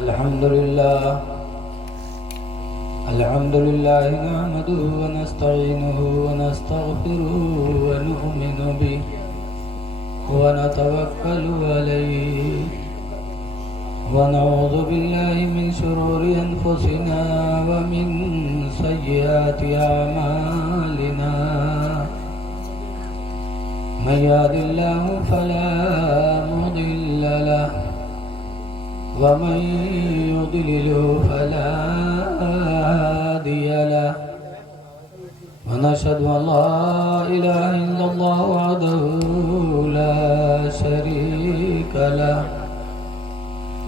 الحمد لله نحمده ونستعينه ونستغفره ونؤمن به ونتوكل عليه ونعوذ بالله من شرور أنفسنا ومن سيئات أعمالنا من يهد الله فلا مضل له ومن يضلل فلا هادي له ونشهد أن لا إله إلا الله وحده لا شريك له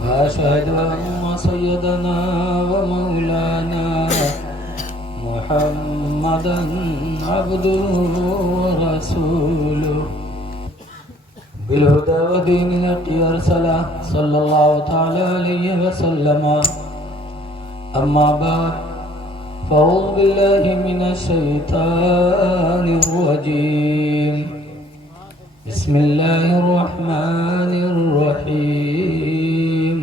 وأشهد أن سيدنا ومولانا محمدا عبده ورسوله بالهدى ودين الحق أرسله صلى الله تعالى عليه وسلم أما بعد فأعوذ بالله من الشيطان الرجيم بسم الله الرحمن الرحيم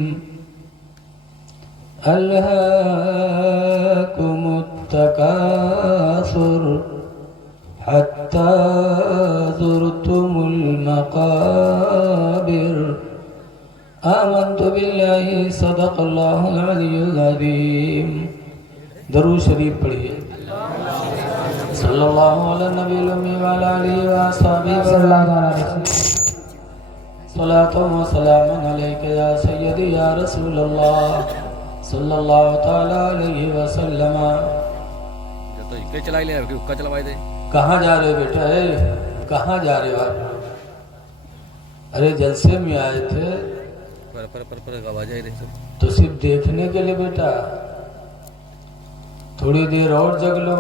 ألهاكم التكاثر حتى زرتم المقابر آمنت بالله صدق الله العلي العظيم درود شریف پڑھیے صلی اللہ علیہ نبی الأمی وعلی آلہ وصحبہ وسلم صلاۃ و سلام علیک یا سیدی یا رسول اللہ صلی اللہ تعالی علیہ وسلم. کہاں جا رہے بیٹا ہے؟ کہاں جا رہے ہو آپ؟ ارے جلسے میں آئے تھے تو صرف دیکھنے کے لیے بیٹا. تھوڑی دیر اور جگ لو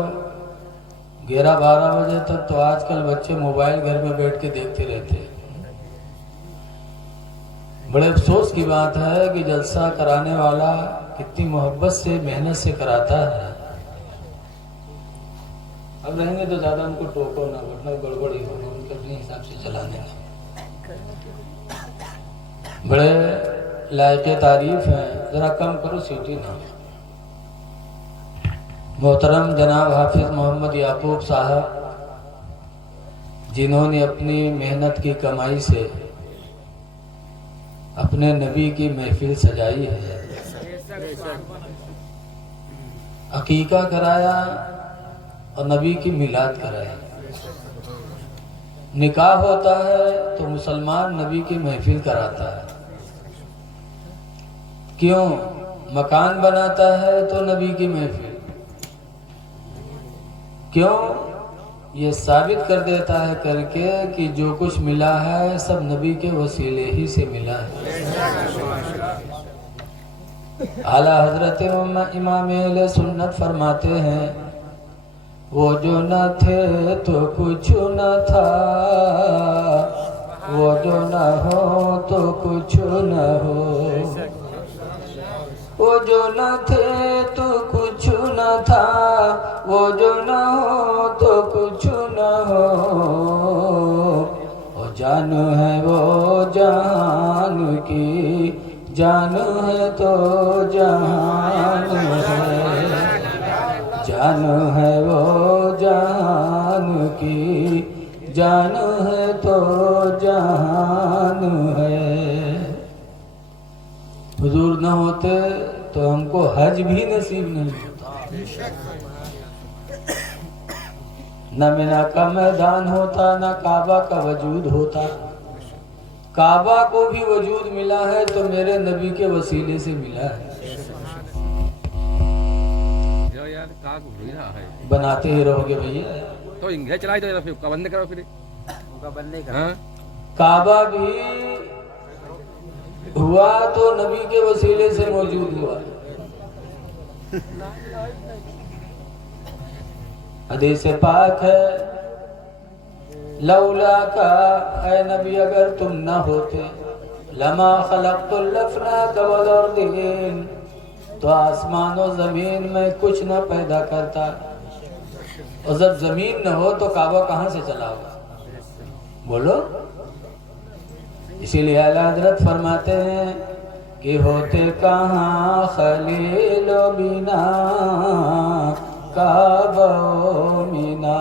11-12 بجے تک. تو آج کل بچے موبائل گھر میں بیٹھ کے دیکھتے رہتے ہیں. بڑے افسوس کی بات ہے کہ جلسہ کرانے والا کتنی محبت سے محنت سے کراتا ہے. اب رہیں گے تو زیادہ ان کو ٹوکو نہ ورنہ گڑبڑ ہی ہوگا. ان کے اپنے حساب سے چلانے کا بڑے لائق تعریف ہیں. ذرا کم کرو سیٹی نہ. محترم جناب حافظ محمد یعقوب صاحب جنہوں نے اپنی محنت کی کمائی سے اپنے نبی کی محفل سجائی ہے. عقیقہ کرایا اور نبی کی میلاد کرایا. نکاح ہوتا ہے تو مسلمان نبی کی محفل کراتا ہے. کیوں؟ مکان بناتا ہے تو نبی کی محفل. کیوں؟ یہ ثابت کر دیتا ہے کر کے کہ جو کچھ ملا ہے سب نبی کے وسیلے ہی سے ملا ہے. اعلیٰ حضرت امام اہل سنت فرماتے ہیں وہ جو نہ تھے تو کچھ نہ تھا، وہ جو نہ ہو تو کچھ نہ ہو، وہ جو نہ تھے تو کچھ نہ تھا، وہ جو نہ ہو تو کچھ نہ ہو. وہ جان ہے وہ جہان کی جان ہے تو جہان ہے. جان ہے وہ جہان کی جان ہے تو جہان ہے. حضور نہ ہوتے تو ہم کو حج بھی نصیب نہیں ہوتا. نہ مینا کا میدان ہوتا، نہ کعبہ کا وجود ہوتا. کعبہ کو بھی وجود ملا ہے تو میرے نبی کے وسیلے سے ملا ہے. بناتے ہی رہو گے بھیا. تو چلائی تو بند کرو. پھر کعبہ بھی ہوا تو نبی کے وسیلے سے موجود ہوا. حدیث پاک ہے لولا کا اے نبی اگر تم نہ ہوتے لما خلقت الافلاک والارضین تو آسمان و زمین میں کچھ نہ پیدا کرتا. اور جب زمین نہ ہو تو کعبہ کہاں سے چلا ہوگا؟ بولو. اسی لیے اعلیٰ حضرت فرماتے ہیں کہ ہوتے کہاں خلیل و بنا کعبہ و مینا،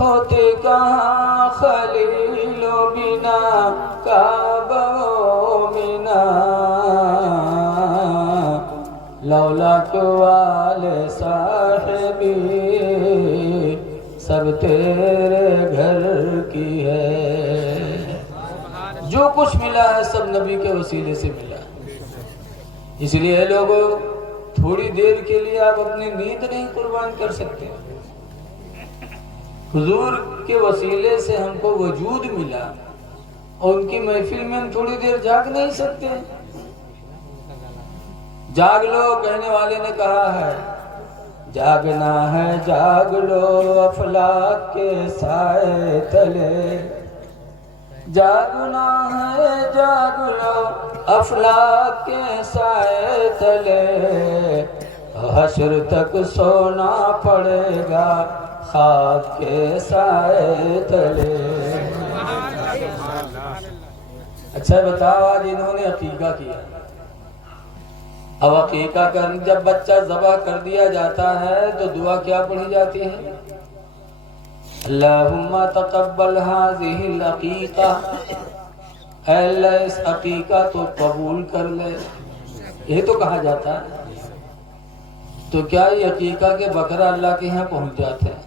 ہوتے کہاں خلیل و بنا کعبہ و مینا، لولا کو آل صاحبی سب تیرے گھر کی ہے۔ جو کچھ ملا ہے سب نبی کے وسیلے سے ملا، اس لیے لوگوں تھوڑی دیر کے لیے آپ اپنی نیند نہیں قربان کر سکتے۔ حضور کے وسیلے سے ہم کو وجود ملا اور ان کی محفل میں ہم تھوڑی دیر جاگ نہیں سکتے۔ جاگ لو کہنے والے نے کہا ہے، جاگنا ہے جاگ لو افلاک کے سائے تلے، جاگنا ہے جاگ لو افلاک کے سائے تلے، حشر تک سونا پڑے گا خاک کے سائے تلے۔ اچھا بتاؤ، آج انہوں نے عقیقہ کیا، اب عقیقہ جب بچہ ذبح کر دیا جاتا ہے تو دعا کیا پڑھی جاتی ہے؟ اللہم تقبل هذه العقیقہ، اے اللہ اس عقیقہ تو قبول کر لے، یہ تو کہا جاتا ہے۔ تو کیا یہ عقیقہ کے بکرا اللہ کے یہاں پہنچ جاتے ہیں؟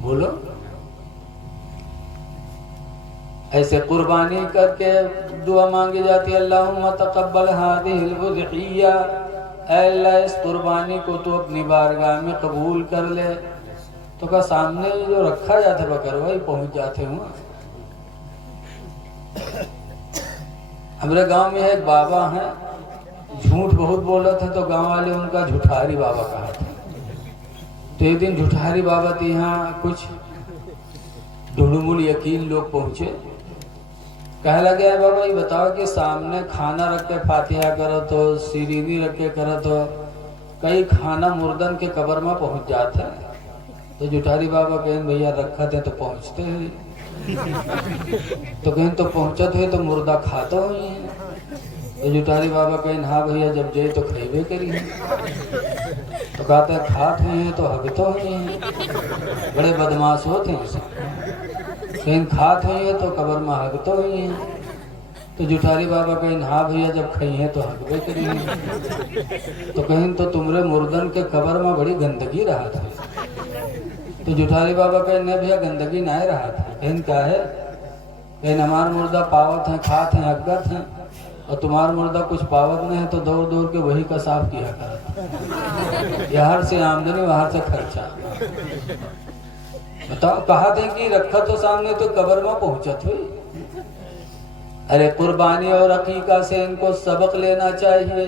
بولو، ایسے قربانی کر کے دعا مانگی جاتی ہے، اللہم تقبل هذه الاضحیہ، اے اللہ اس قربانی کو تو اپنی بارگاہ میں قبول کر لے۔ تو کہا سامنے جو رکھا جاتا ہے بکر وہی پہنچ جاتے ہوں۔ ہمارے گاؤں میں ایک بابا ہیں، جھوٹ بہت بولا تھا تو گاؤں والے ان کا جھٹاری بابا کہا تھا۔ تو ایک دن جھٹاری بابا تھی، یہاں کچھ ڈھڑمل یقین لوگ پہنچے، کہنے لگے بابا یہ بتاؤ کہ سامنے کھانا رکھ کے فاتحہ کرو تو سیرینی رکھ کے کرو تو کئی کھانا مردن کے قبر میں پہنچ جاتا ہے۔ تو جھٹاری بابا کہیں بھیا رکھتے ہیں تو پہنچتے ہیں، تو کہیں تو پہنچت ہوئے تو مردہ کھاتا ہوئی ہیں۔ تو جھٹاری بابا کہیں ہاں بھیا جب جائے تو کھائیوے کری ہیں۔ تو کہتے ہیں کھات ہوئی ہیں تو ہگتو ہوئی ہیں، بڑے بدماش ہوتے ہیں سب، کہیں کھات ہوئی ہیں تو قبر میں ہگتو ہوئی ہیں۔ تو جھٹاری بابا کہیں ہاں بھیا جب کھائی ہیں تو ہگوے کری ہیں۔ تو کہیں تو تمرے مردن کے قبر میں بڑی گندگی رہا تھا۔ تو جھٹاری بابا کہیں نہیں بھیا گندگی نہ رہا تھا، کہیں کیا ہے؟ کہیں ہمار مردہ پاوت ہیں، کھات ہیں، ہگت ہیں، اور تمہار مردہ کچھ پاوت نہیں ہے تو دور دور کے وہی کا صاف کیا کرتا، یہاں سے آمدنی وہاں سے خرچہ۔ بتاؤ کہا تھے کہ رکھا تو سامنے تو قبر میں پہنچت ہوئی۔ ارے قربانی اور عقیقہ سے ان کو سبق لینا چاہیے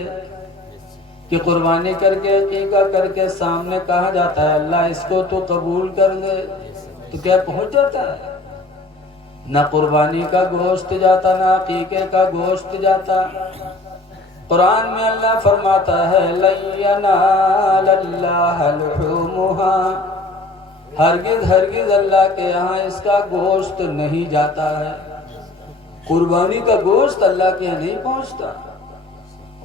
کہ قربانی کر کے عقیقہ کر کے سامنے کہا جاتا ہے اللہ اس کو تو قبول کر لے، تو کیا پہنچ جاتا ہے؟ نہ قربانی کا گوشت جاتا نہ عقیقے کا گوشت جاتا۔ قرآن میں اللہ فرماتا ہے لَن يَنَالَ اللَّهَ لُحُومُهَا، ہرگز ہرگز اللہ کے یہاں اس کا گوشت نہیں جاتا ہے۔ قربانی کا گوشت اللہ کے یہاں نہیں پہنچتا۔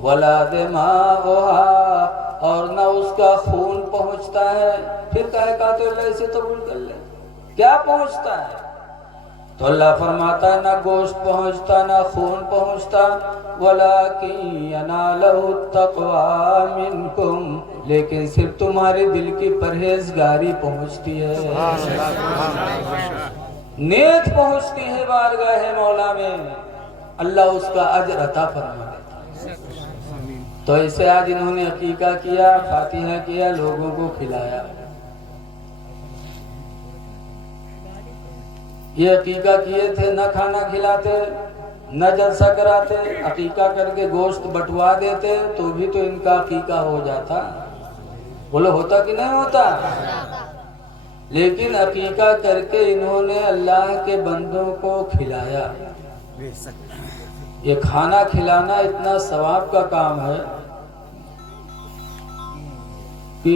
وَلَا دِمَاؤُهَا، اور نہ اس کا خون پہنچتا ہے۔ پھر کہے کہا تو اللہ اسے قبول کر لے، کیا پہنچتا ہے؟ تو اللہ فرماتا ہے نہ گوشت پہنچتا نہ خون پہنچتا، وَلَكِنْ يَنَالَهُ التَّقْوَى مِنْكُمْ، لیکن صرف تمہارے دل کی پرہیزگاری پہنچتی ہے، نیت پہنچتی ہے بارگاہ مولا میں، اللہ اس کا اجر عطا فرما دیتا ہے۔ تو ایسے آج انہوں نے عقیقہ کیا، فاتحہ کیا، لوگوں کو کھلایا۔ یہ عقیقہ کیے تھے، نہ کھانا کھلاتے نہ جلسہ کراتے، عقیقہ کر کے گوشت بٹوا دیتے تو بھی تو ان کا عقیقہ ہو جاتا۔ بولو ہوتا کہ نہیں ہوتا؟ لیکن عقیقہ کر کے انہوں نے اللہ کے بندوں کو کھلایا۔ یہ کھانا کھلانا اتنا ثواب کا کام ہے کہ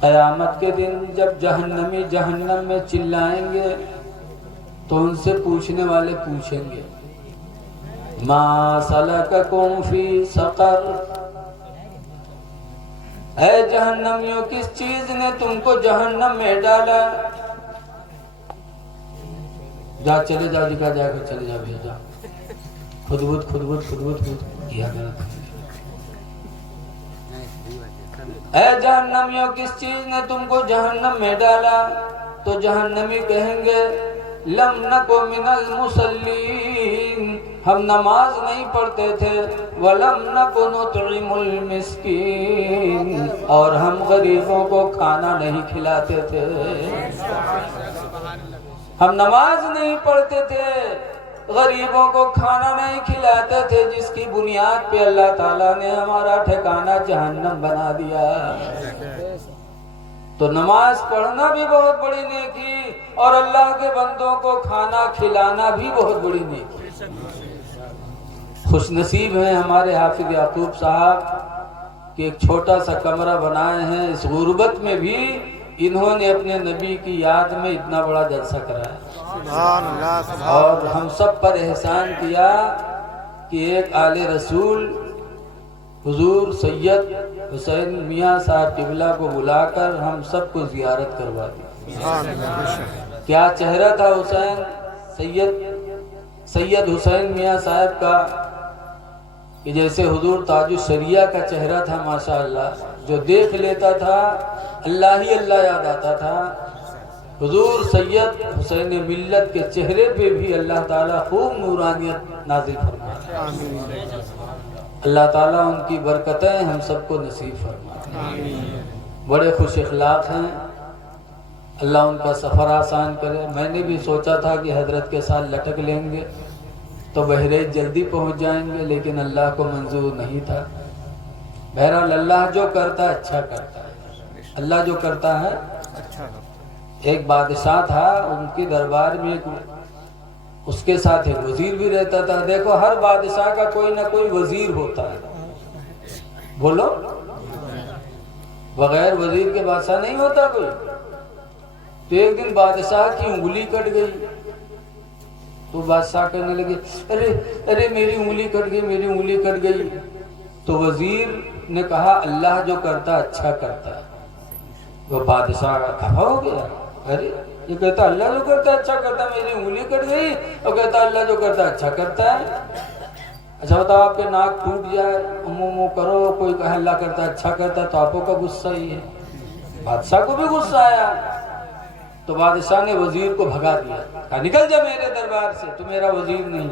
قیامت کے دن جب جہنمی جہنم میں چلائیں گے تو ان سے پوچھنے والے پوچھیں گے ما سلککم فی سقر، اے جہنمیوں کس چیز نے تم کو جہنم میں ڈالا؟ جا چلے جاؤ، جا کر چلے جاؤ، بھیجا خود کیا گیا۔ اے جہنمیوں کس چیز نے تم کو جہنم میں ڈالا؟ تو جہنمی کہیں گے لم نکو من المصلین، ہم نماز نہیں پڑھتے تھے، ولم نکو نطعم المسکین، اور ہم غریبوں کو کھانا نہیں کھلاتے تھے۔ ہم نماز نہیں پڑھتے تھے، غریبوں کو کھانا نہیں کھلاتے تھے، جس کی بنیاد پہ اللہ تعالیٰ نے ہمارا ٹھکانہ جہنم بنا دیا۔ تو نماز پڑھنا بھی بہت بڑی نیکی، اور اللہ کے بندوں کو کھانا کھلانا بھی بہت بڑی نیکی۔ خوش نصیب ہیں ہمارے حافظ یعقوب صاحب کہ ایک چھوٹا سا کمرہ بنائے ہیں، اس غربت میں بھی انہوں نے اپنے نبی کی یاد میں اتنا بڑا جلسہ کرایا، اور ہم سب پر احسان کیا کہ ایک آل رسول حضور سید حسین میاں صاحب قبلہ کو بلا کر ہم سب کو زیارت کروا دی۔ کیا چہرہ تھا حسین سید حسین میاں صاحب کا، کہ جیسے حضور تاج الشریعہ کا چہرہ تھا، ماشاءاللہ، جو دیکھ لیتا تھا اللہ ہی اللہ یاد آتا تھا۔ حضور سید حسین ملت کے چہرے پہ بھی اللہ تعالیٰ خوب نورانیت نازل فرمائے۔ اللہ تعالیٰ ان کی برکتیں ہم سب کو نصیب فرمائے۔ بڑے خوش اخلاق ہیں، اللہ ان کا سفر آسان کرے۔ میں نے بھی سوچا تھا کہ حضرت کے ساتھ لٹک لیں گے تو بحریچ جلدی پہنچ جائیں گے، لیکن اللہ کو منظور نہیں تھا۔ بہرحال اللہ جو کرتا ہے اچھا کرتا ہے، اللہ جو کرتا ہے۔ ایک بادشاہ تھا، ان کے دربار میں اس کے ساتھ ایک وزیر بھی رہتا تھا۔ دیکھو ہر بادشاہ کا کوئی نہ کوئی وزیر ہوتا ہے، بولو، بغیر وزیر کے بادشاہ نہیں ہوتا کوئی۔ تو ایک دن بادشاہ کی انگلی کٹ گئی، تو بادشاہ کہنے لگے ارے میری انگلی کٹ گئی۔ تو وزیر نے کہا اللہ جو کرتا اچھا کرتا ہے۔ وہ بادشاہ کا خفا ہو گیا، ارے یہ کہتا اللہ جو کرتا اچھا کرتا، میری انگلی کٹ گئی، اور کہتا اللہ جو کرتا اچھا کرتا ہے۔ اچھا بتاؤ، آپ کے ناک ٹوٹ جائے، مو کرو، کوئی کہے اللہ کرتا اچھا کرتا، تو آپ کا غصہ ہی ہے۔ بادشاہ کو بھی غصہ آیا، تو بادشاہ نے وزیر کو بھگا دیا، کہا نکل جا میرے دربار سے، تو میرا وزیر نہیں۔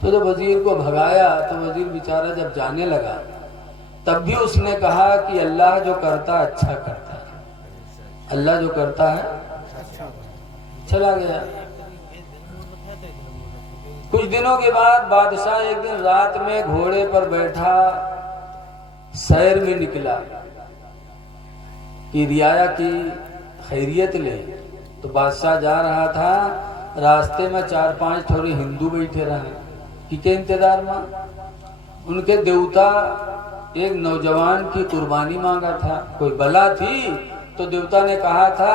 تو جب وزیر کو بھگایا تو وزیر بیچارہ جب جانے لگا، تب بھی اس نے کہا کہ اللہ جو کرتا اچھا کرتا ہے، اللہ جو کرتا ہے چلا گیا۔ کچھ دنوں کے بعد بادشاہ ایک دن رات میں گھوڑے پر بیٹھا سیر میں نکلا کہ رعایا کی خیریت لے۔ تو بادشاہ جا رہا تھا، راستے میں 4-5 تھوڑے ہندو بیٹھے رہے کہ کے انتظار میں ان کے دیوتا ایک نوجوان کی قربانی مانگا تھا، کوئی بلا تھی، تو دیوتا نے کہا تھا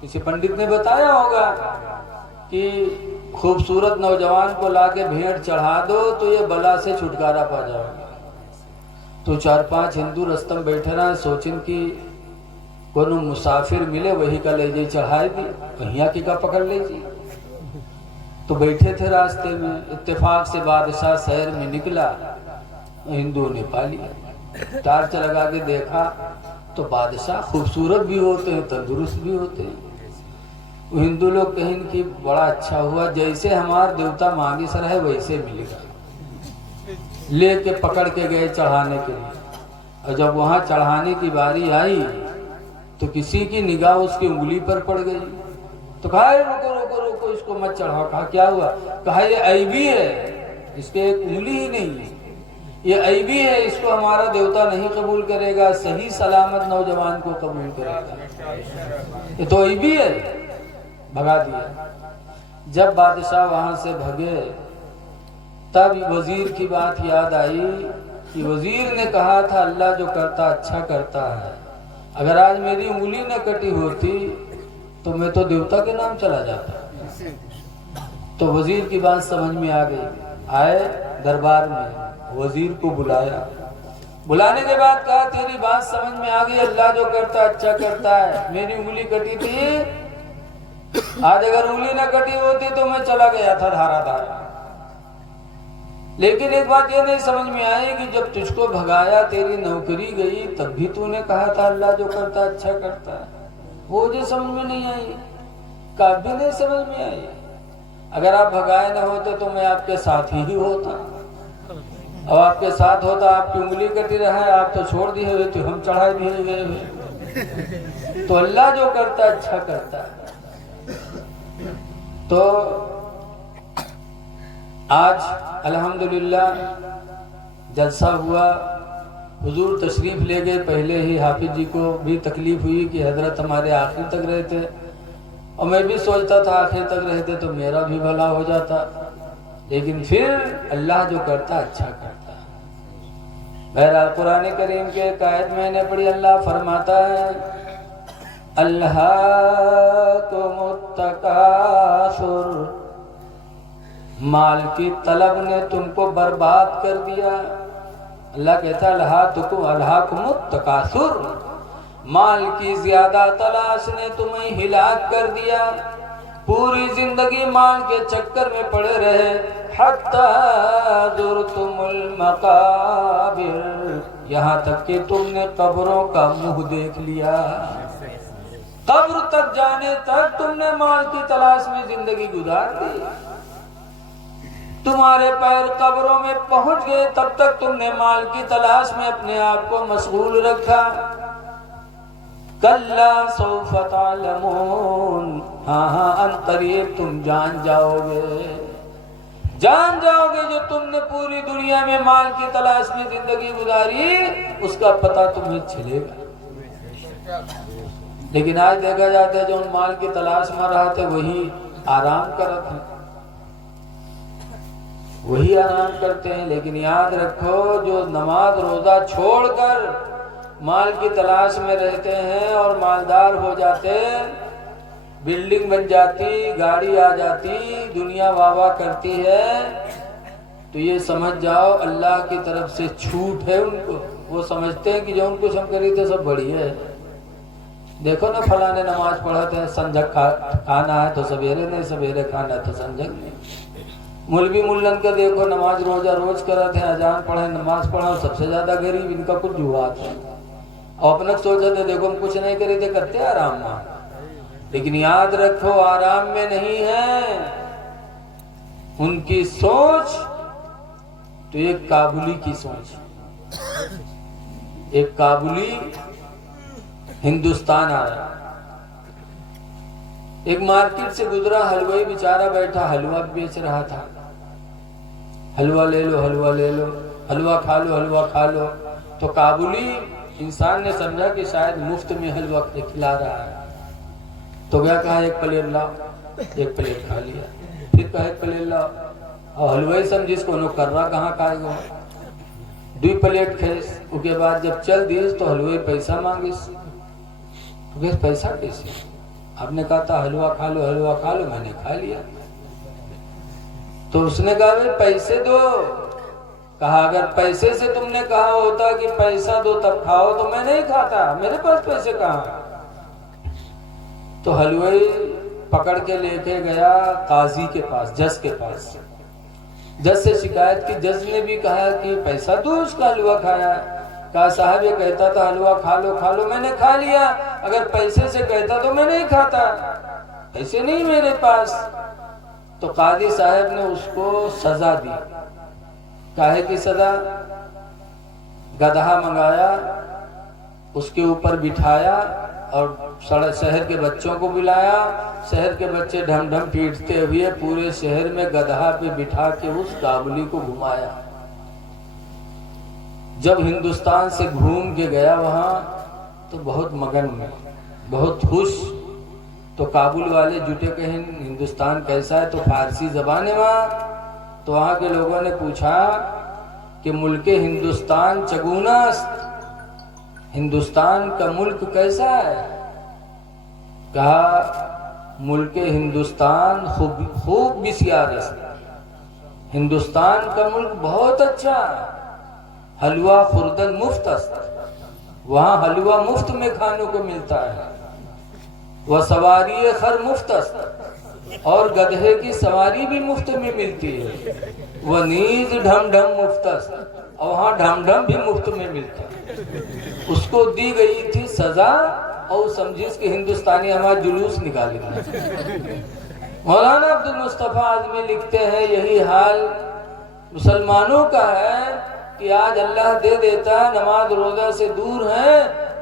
کسی پنڈت نے بتایا ہوگا کہ خوبصورت نوجوان کو لا کے بھیڑ چڑھا دو تو یہ بلا سے چھٹکارا پا جاؤ گا۔ تو 4-5 ہندو رستم بیٹھے رہے، سوچن کی کوئی مسافر ملے وہی کا لے جائے چڑھائے دی، وہیں کی کا پکڑ لے جی۔ تو بیٹھے تھے راستے میں، اتفاق سے بادشاہ شہر میں نکلا، ہندو نے پا لیا، ٹارچ لگا کے دیکھا تو بادشاہ خوبصورت بھی ہوتے ہیں، تندرست بھی ہوتے ہیں۔ وہ ہندو لوگ کہیں کہ بڑا اچھا ہوا، جیسے ہمارا دیوتا مانگی سر ہے ویسے ملے گا۔ لے کے پکڑ کے گئے چڑھانے کے لیے، اور جب وہاں چڑھانے کی باری آئی تو کسی کی نگاہ اس کی انگلی پر پڑ گئی۔ تو کہا رکو رکو رکو، اس کو مت چڑھاؤ۔ کہا کیا ہوا؟ کہا یہ عیبی ہے، اس کے ایک انگلی ہی نہیں ہے، یہ عیبی ہے، اس کو ہمارا دیوتا نہیں قبول کرے گا، صحیح سلامت نوجوان کو قبول کرے گا، یہ تو عیبی ہے۔ بھگا دیا۔ جب بادشاہ وہاں سے بھگے تب وزیر کی بات یاد آئی کہ وزیر نے کہا تھا اللہ جو کرتا اچھا کرتا ہے، اگر آج میری انگلی نہ کٹی ہوتی تو میں تو دیوتا کے نام چلا جاتا. تو وزیر کی بات سمجھ میں آ گئی. آئے دربار میں، وزیر کو بلایا. بلانے کے بعد کہا تیری بات سمجھ میں آ گئی، اللہ جو کرتا ہے اچھا کرتا ہے. میری انگلی کٹی تھی، آج اگر انگلی نہ کٹی ہوتی تو میں چلا گیا تھا دھارا دھارا. لیکن ایک بات یہ نہیں سمجھ میں آئی کہ جب تجھ کو بھگایا تیری نوکری گئی تب بھی تو نے کہا تھا اللہ جو کرتا ہے اچھا کرتا ہے. وہ جو سمجھ میں نہیں آئی، کب بھی نہیں سمجھ میں آئی. اگر آپ بھگائے نہ ہوتے تو میں آپ کے ساتھ ہی ہوتا. اب آپ کے ساتھ ہوتا، آپ کی انگلی کٹی رہا ہے، آپ تو چھوڑ دیے ہوئے تھے، ہم چڑھائے دیے گئے ہوئے. تو اللہ جو کرتا ہے اچھا کرتا ہے. تو آج الحمدللہ جلسہ ہوا، حضور تشریف لے گئے. پہلے ہی حافظ جی کو بھی تکلیف ہوئی کہ حضرت ہمارے آخر تک رہے تھے، اور میں بھی سوچتا تھا آخر تک رہتے تو میرا بھی بھلا ہو جاتا. لیکن پھر اللہ جو کرتا اچھا کرتا ہے. بہرحال قرآن کریم کے ایک آیت میں نے پڑھی، اللہ فرماتا ہے الہاکم التکاثر، مال کی طلب نے تم کو برباد کر دیا. اللہ کہتا ہے الہاکم التکاثر، مال کی زیادہ تلاش نے تمہیں ہلاک کر دیا. پوری زندگی مال کے چکر میں پڑے رہے، حتی زرتم المقابر، یہاں تک کہ تم نے قبروں کا منہ دیکھ لیا. قبر تک جانے تک تم نے مال کی تلاش میں زندگی گزار دی. تمہارے پیر قبروں میں پہنچ گئے تب تک تم نے مال کی تلاش میں اپنے آپ کو مشغول رکھا. کلا سوف تعلمون، ہاں ان قریب تم جان جاؤ گے. جان جاؤ گے جو تم نے پوری دنیا میں مال کی تلاش میں زندگی گزاری، اس کا پتہ تمہیں چلے گا. لیکن آج دیکھا جاتا ہے جو ان مال کی تلاش میں رہا تھے وہی آرام کرتے ہیں، وہی آرام کرتے ہیں. لیکن یاد رکھو جو نماز روزہ چھوڑ کر مال کی تلاش میں رہتے ہیں اور مالدار ہو جاتے، بلڈنگ بن جاتی، گاڑی آ جاتی، دنیا واہ واہ کرتی ہے، تو یہ سمجھ جاؤ اللہ کی طرف سے چھوٹ ہے ان کو. وہ سمجھتے ہیں کہ جو ان کچھ ہم کری تھے سب بڑی ہے. دیکھو نا فلاں نے نماز پڑھا تھا، سنجھک کھانا ہے تو سویرے نہیں، سویرے کھانا ہے تو سنجھک نہیں. مولوی ملن کا دیکھو نماز روزہ روز کرتے ہیں، اذان پڑھے نماز پڑھا، سب سے زیادہ غریب، ان کا کچھ جوات ہے. اور اپنا سوچا تھے دیکھو ہم کچھ نہیں کری تھے، کرتے آرام میں. لیکن یاد رکھو آرام میں نہیں ہے ان کی سوچ، تو ایک کابلی کی سوچ. ایک کابلی ہندوستان آیا، ایک مارکیٹ سے گزرا، حلوائی بیچارہ بیٹھا حلوہ بیچ رہا تھا. حلوہ لے لو، حلوہ لے لو، حلوہ کھا لو، حلوہ کھا لو. تو کابلی انسان نے سمجھا کہ شاید مفت میں حلوہ کھلا رہا ہے، تو گیا کہا ایک پلیٹ لاؤ. ایک پلیٹ کھا لیا، پھر کہا ایک پلیٹ لاؤ. اور حلوائی سمجھیس کو کر رہا کہاں کھائے گا. 2 پلیٹ کھیس، اس کے بعد جب چل دیس تو حلوائی پیسہ مانگیس. تو کہ پیسہ کیسے؟ آپ نے کہا تھا حلوہ کھا لو، حلوہ کھا لو، میں نے کھا لیا. تو اس نے کہا بھائی پیسے دو. کہا اگر پیسے سے تم نے کہا ہوتا کہ پیسہ دو تب کھاؤ تو میں نہیں کھاتا، میرے پاس پیسے کہاں. تو حلوائی پکڑ کے لے کے گیا قاضی کے پاس، جج کے پاس. جج سے شکایت کی. جج نے بھی کہا کہ پیسہ دو، اس کا حلوہ کھایا. کہا صاحب یہ کہتا تھا حلوہ کھا لو کھا لو، میں نے کھا لیا. اگر پیسے سے کہتا تو میں نہیں کھاتا، پیسے نہیں میرے پاس. تو قاضی صاحب نے اس کو سزا دی. کاہے کی سزا؟ گدھا منگایا، اس کے اوپر بٹھایا اور شہر کے بچوں کو بلایا. شہر کے بچے ڈھم ڈھم پیٹتے ہوئے پورے شہر میں گدھا پہ بٹھا کے اس کابلی کو گھمایا. جب ہندوستان سے گھوم کے گیا وہاں تو بہت مگن میں، بہت خوش. تو کابل والے جٹے کہ ہندوستان کیسا ہے؟ تو فارسی زبان ہے وہاں. تو وہاں کے لوگوں نے پوچھا کہ ملک ہندوستان چگونا است. ہندوستان کا ملک کیسا ہے؟ کہا ملک ہندوستان خوب بسیار است، ہندوستان کا ملک بہت اچھا ہے، حلوہ خوردن مفت است، وہاں حلوہ مفت میں کھانے کو ملتا ہے، وہ سواری خر مفت است، اور گدھے کی سواری بھی مفت میں ملتی ہے، وہ نیز ڈھم ڈھم مفت است، اور وہاں ڈھم ڈھم بھی مفت میں ملتا ہے۔ اس کو دی گئی تھی سزا، اور سمجھیس کہ ہندوستانی ہمارا جلوس نکالے گا۔ مولانا عبد المصطفیٰ اعظمی لکھتے ہیں یہی حال مسلمانوں کا ہے کہ آج اللہ دے دیتا ہے، نماز روزہ سے دور ہیں،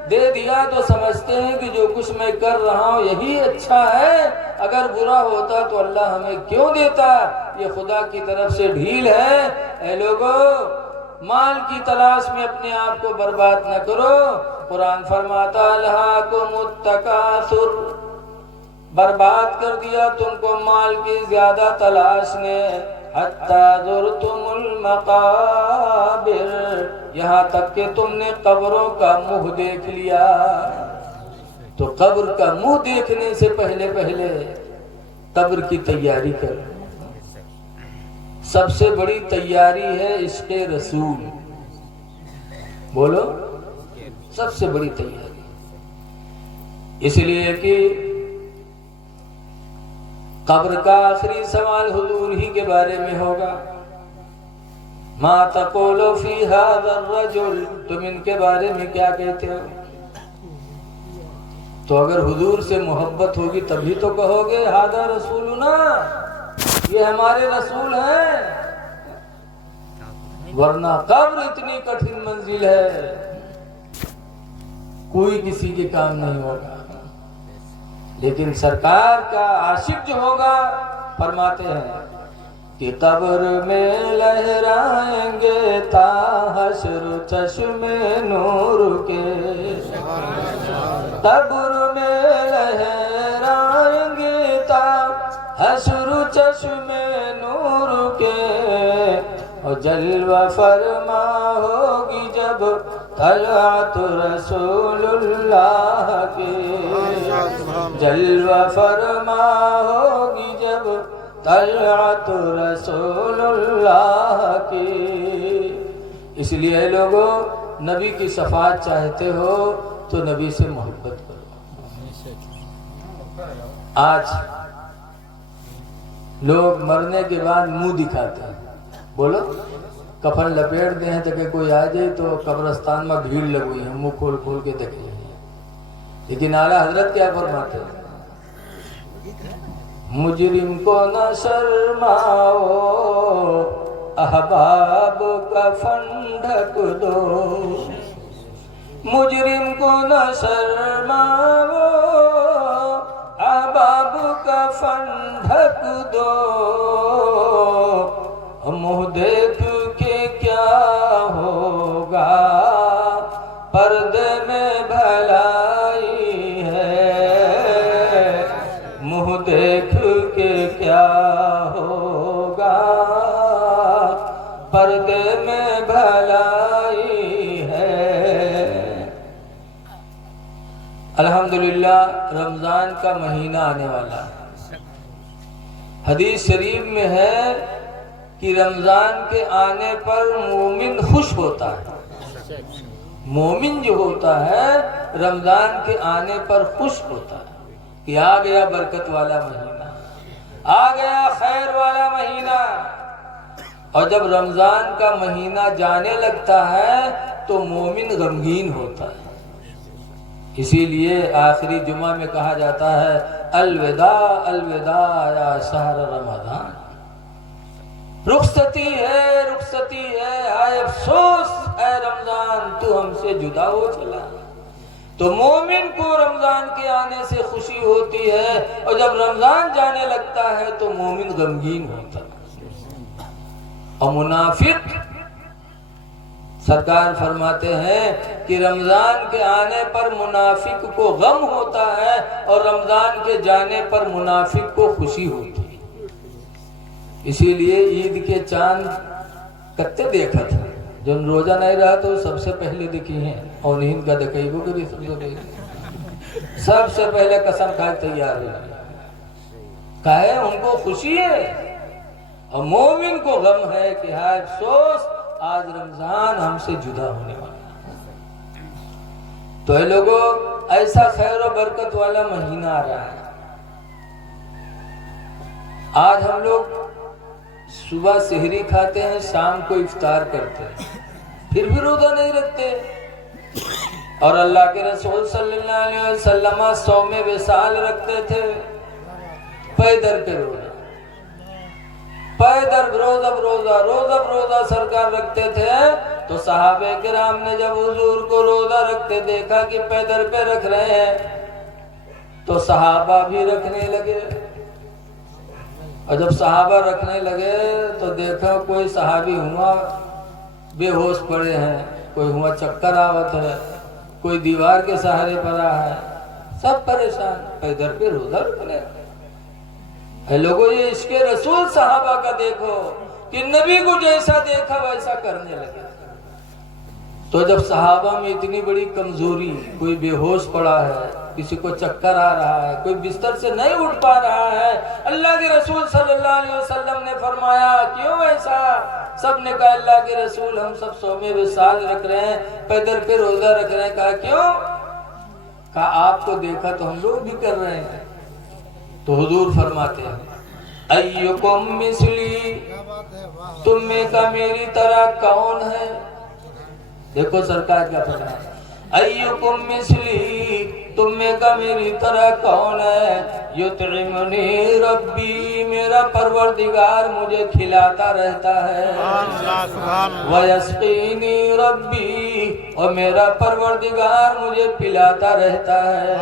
دے دیا تو سمجھتے ہیں کہ جو کچھ میں کر رہا ہوں یہی اچھا ہے، اگر برا ہوتا تو اللہ ہمیں کیوں دیتا؟ یہ خدا کی طرف سے ڈھیل ہے۔ اے لوگو، مال کی تلاش میں اپنے آپ کو برباد نہ کرو۔ قرآن فرماتا الہاکم التکاثر، برباد کر دیا تم کو مال کی زیادہ تلاش نے، حتی زرتم المقابر، یہاں تک کہ تم نے قبروں کا منہ دیکھ لیا۔ تو قبر کا منہ دیکھنے سے پہلے قبر کی تیاری کر۔ سب سے بڑی تیاری ہے عشق رسول، بولو، سب سے بڑی تیاری، اس لیے کہ قبر کا آخری سوال حضور ہی کے بارے میں ہوگا۔ ما تقول فی ھذا الرجل، تم ان کے بارے میں کیا کہتے ہو؟ تو اگر حضور سے محبت ہوگی تبھی تو کہو گے ھذا رسولنا، یہ ہمارے رسول ہیں، ورنہ قبر اتنی کٹھن منزل ہے کوئی کسی کے کام نہیں ہوگا۔ لیکن سرکار کا عاشق جو ہوگا فرماتے ہیں کہ قبر میں لہرائیں گے تا حشر چشم نور کے، قبر میں لہرائیں گے تا حشر چشم نور کے، اور جلوہ فرما ہوگی جب طلعت رسول اللہ کی، جلوہ فرما ہوگی جب طلعت رسول اللہ کی۔ اس لیے لوگوں، نبی کی شفاعت چاہتے ہو تو نبی سے محبت کرو۔ آج لوگ مرنے کے بعد منہ دکھاتے ہیں، بولو، کفن لپیٹ دے ہیں تاکہ کوئی آ جائے تو قبرستان میں بھیڑ لگوئی ہے، منہ کھول کھول کے دیکھ لیں۔ لیکن اعلیٰ حضرت کیا فرماتے ہیں؟ مجرم کو نہ شرماؤ، احباب کفن ڈھک دو، مجرم کو نہ شرماؤ، احباب کفن ڈھک دو، منہ دیکھ کے کیا ہوگا، پردے میں بھلائی ہے، منہ دیکھ کے کیا ہوگا، پردے میں بھلائی ہے۔ الحمدللہ رمضان کا مہینہ آنے والا ہے۔ حدیث شریف میں ہے کہ رمضان کے آنے پر مومن خوش ہوتا ہے، مومن جو ہوتا ہے رمضان کے آنے پر خوش ہوتا ہے کہ آ گیا برکت والا مہینہ، آ گیا خیر والا مہینہ۔ اور جب رمضان کا مہینہ جانے لگتا ہے تو مومن غمگین ہوتا ہے۔ اسی لیے آخری جمعہ میں کہا جاتا ہے الوداع الوداع یا شہر رمضان، رخصتی ہے، رخصتی ہے، ہائے افسوس اے رمضان تو ہم سے جدا ہو چلا۔ تو مومن کو رمضان کے آنے سے خوشی ہوتی ہے، اور جب رمضان جانے لگتا ہے تو مومن غمگین ہوتا ہے۔ اور منافق، سرکار فرماتے ہیں کہ رمضان کے آنے پر منافق کو غم ہوتا ہے، اور رمضان کے جانے پر منافق کو خوشی ہوتی ہے۔ اسی لیے عید کے چاند کتے دیکھا تھا، جن روزہ نہیں رہا تو سب سے پہلے دکھی ہیں اور ان کا دکھائی وہ بھی سب سے پہلے قسم کھائے تیار ہوئی کہے ان کو خوشی ہے اور مومن کو غم ہے کہ ہائے افسوس آج رمضان ہم سے جدا ہونے والا. تو اے لوگوں ایسا خیر و برکت والا مہینہ آ رہا ہے. آج ہم لوگ صبح سحری کھاتے ہیں شام کو افطار کرتے ہیں پھر بھی روزہ نہیں رکھتے. اور اللہ کے رسول صلی اللہ علیہ وسلم صوم وصال رکھتے تھے پیدر پہ روزہ پیدر روزہ سرکار رکھتے تھے. تو صحابہ کرام نے جب حضور کو روزہ رکھتے دیکھا کہ پیدر پہ رکھ رہے ہیں تو صحابہ بھی رکھنے لگے. اور جب صحابہ رکھنے لگے تو دیکھا کوئی صحابی ہوا بے ہوش پڑے ہیں, کوئی ہوا چکر آوت ہے, کوئی دیوار کے سہارے پڑا ہے, سب پریشان پیدر پہ روزہ رکھنے. اے لوگوں یہ عشق رسول صحابہ کا دیکھو کہ نبی کو جیسا دیکھا ویسا کرنے لگے. تو جب صحابہ میں اتنی بڑی کمزوری, کوئی بے ہوش پڑا ہے, کسی کو چکر آ رہا ہے, کوئی بستر سے نہیں اٹھ پا رہا ہے, اللہ کے رسول صلی اللہ علیہ وسلم نے فرمایا کیوں ایسا؟ سب نے کہا اللہ کے رسول ہم سب صوم وصال رکھ رہے ہیں, پیدر پہ روزہ رکھ رہے ہیں. کہا کیوں؟ کہا آپ کو دیکھا تو ہم لوگ بھی کر رہے ہیں. تو حضور فرماتے ہیں ایکم مثلی, تم میں کا میری طرح کون ہے؟ دیکھو سرکار کیا فرمایا ایکم مثلی, تم میں کا میری طرح کون ہے؟ یطعمنی ربی, میرا پروردگار مجھے کھلاتا رہتا ہے. ویسقینی ربی, اور میرا پروردگار مجھے پلاتا رہتا ہے.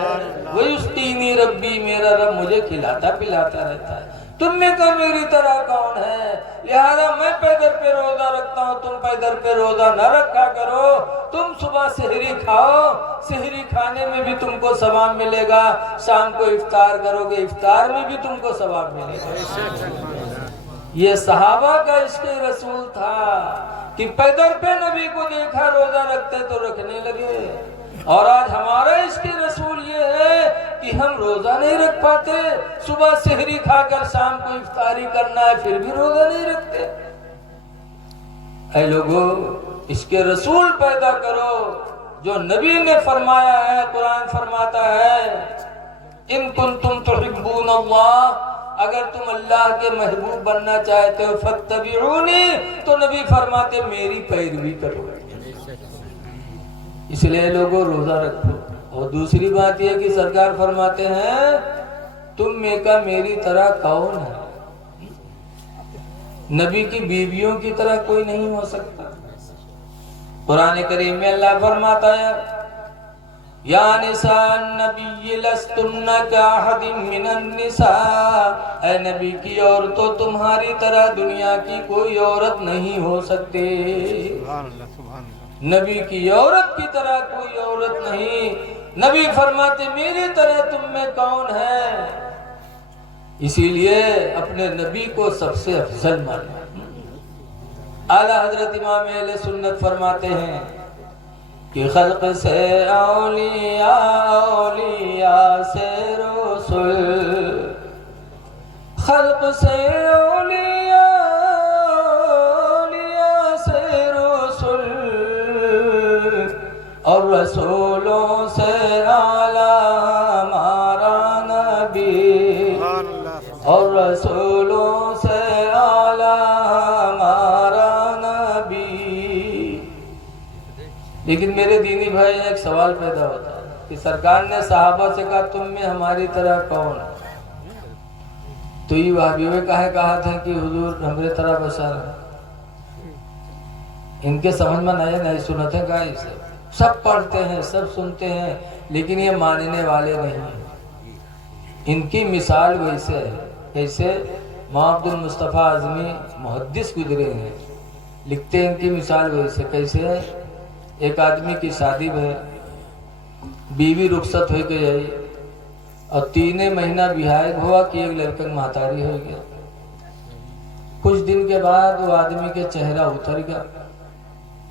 ویسقینی ربی, میرا رب مجھے کھلاتا پلاتا رہتا ہے. تم میں کا میری طرح کون ہے؟ لہذا میں پیدر پہ روزہ رکھتا ہوں, تم پیدر پہ روزہ نہ رکھا کرو. تم صبح سحری کھاؤ, سحری کھانے میں بھی تم کو ثواب ملے گا. شام کو افطار کرو گے, افطار میں بھی تم کو ثواب ملے گا. یہ صحابہ کا عشق رسول تھا کہ پیدر پہ نبی کو دیکھا روزہ رکھتے تو رکھنے لگے. اور آج ہمارا عشق رسول یہ ہے کہ ہم روزہ نہیں رکھ پاتے, صبح سحری کھا کر شام کو افطاری کرنا ہے پھر بھی روزہ نہیں رکھتے. اے لوگوں عشق رسول پیدا کرو جو نبی نے فرمایا ہے. قرآن فرماتا ہے ان کنتم تحبون اللہ, اگر تم اللہ کے محبوب بننا چاہتے ہو فاتبعونی, تو نبی فرماتے میری پیروی کرو. اس لیے لوگوں روزہ رکھو. اور دوسری بات یہ کہ سرکار فرماتے ہیں تم میں کا میری طرح کون ہے؟ نبی کی بیویوں کی طرح کوئی نہیں ہو سکتا. قرآن کریم میں اللہ فرماتا ہے یا نساء النبی لستن کاحد من النساء, اے نبی کی عورتوں تمہاری طرح دنیا کی کوئی عورت نہیں ہو سکتی. نبی کی عورت کی طرح کوئی عورت نہیں. نبی فرماتے میری طرح تم میں کون ہے؟ اسی لیے اپنے نبی کو سب سے افضل مانا. اعلیٰ حضرت امام اہل سنت فرماتے ہیں کہ خلق سے اولیاء, اولیاء سے رسول, خلق سے اولیاء, اولیاء سے رسول, اور رسولوں سے اعلیٰ ہمارا نبی, اور رسولوں سے اعلیٰ ہمارا نبی. لیکن میرے دینی بھائی ایک سوال پیدا ہوتا ہے کہ سرکار نے صحابہ سے کہا تم میں ہماری طرح کون ہے؟ تو یہ وہابیوں میں کہا تھا کہ حضور ہمارے طرح بشر ہے. ان کے سمجھ میں نہیں سنتے گا. سب پڑھتے ہیں, سب سنتے ہیں, لیکن یہ ماننے والے نہیں. ان کی مثال ویسے ہے کیسے محمد المصطفیٰ اعظمی محدث گزرے ہیں, لکھتے ہیں ان کی مثال ویسے کیسے ہے. ایک آدمی کی شادی ہے, بیوی رخصت ہو کے آئی اور 3 مہینہ بیاہ ہوا کہ ایک لڑکا مہتاری ہو گیا. کچھ دن کے بعد وہ آدمی کے چہرہ اتر گیا,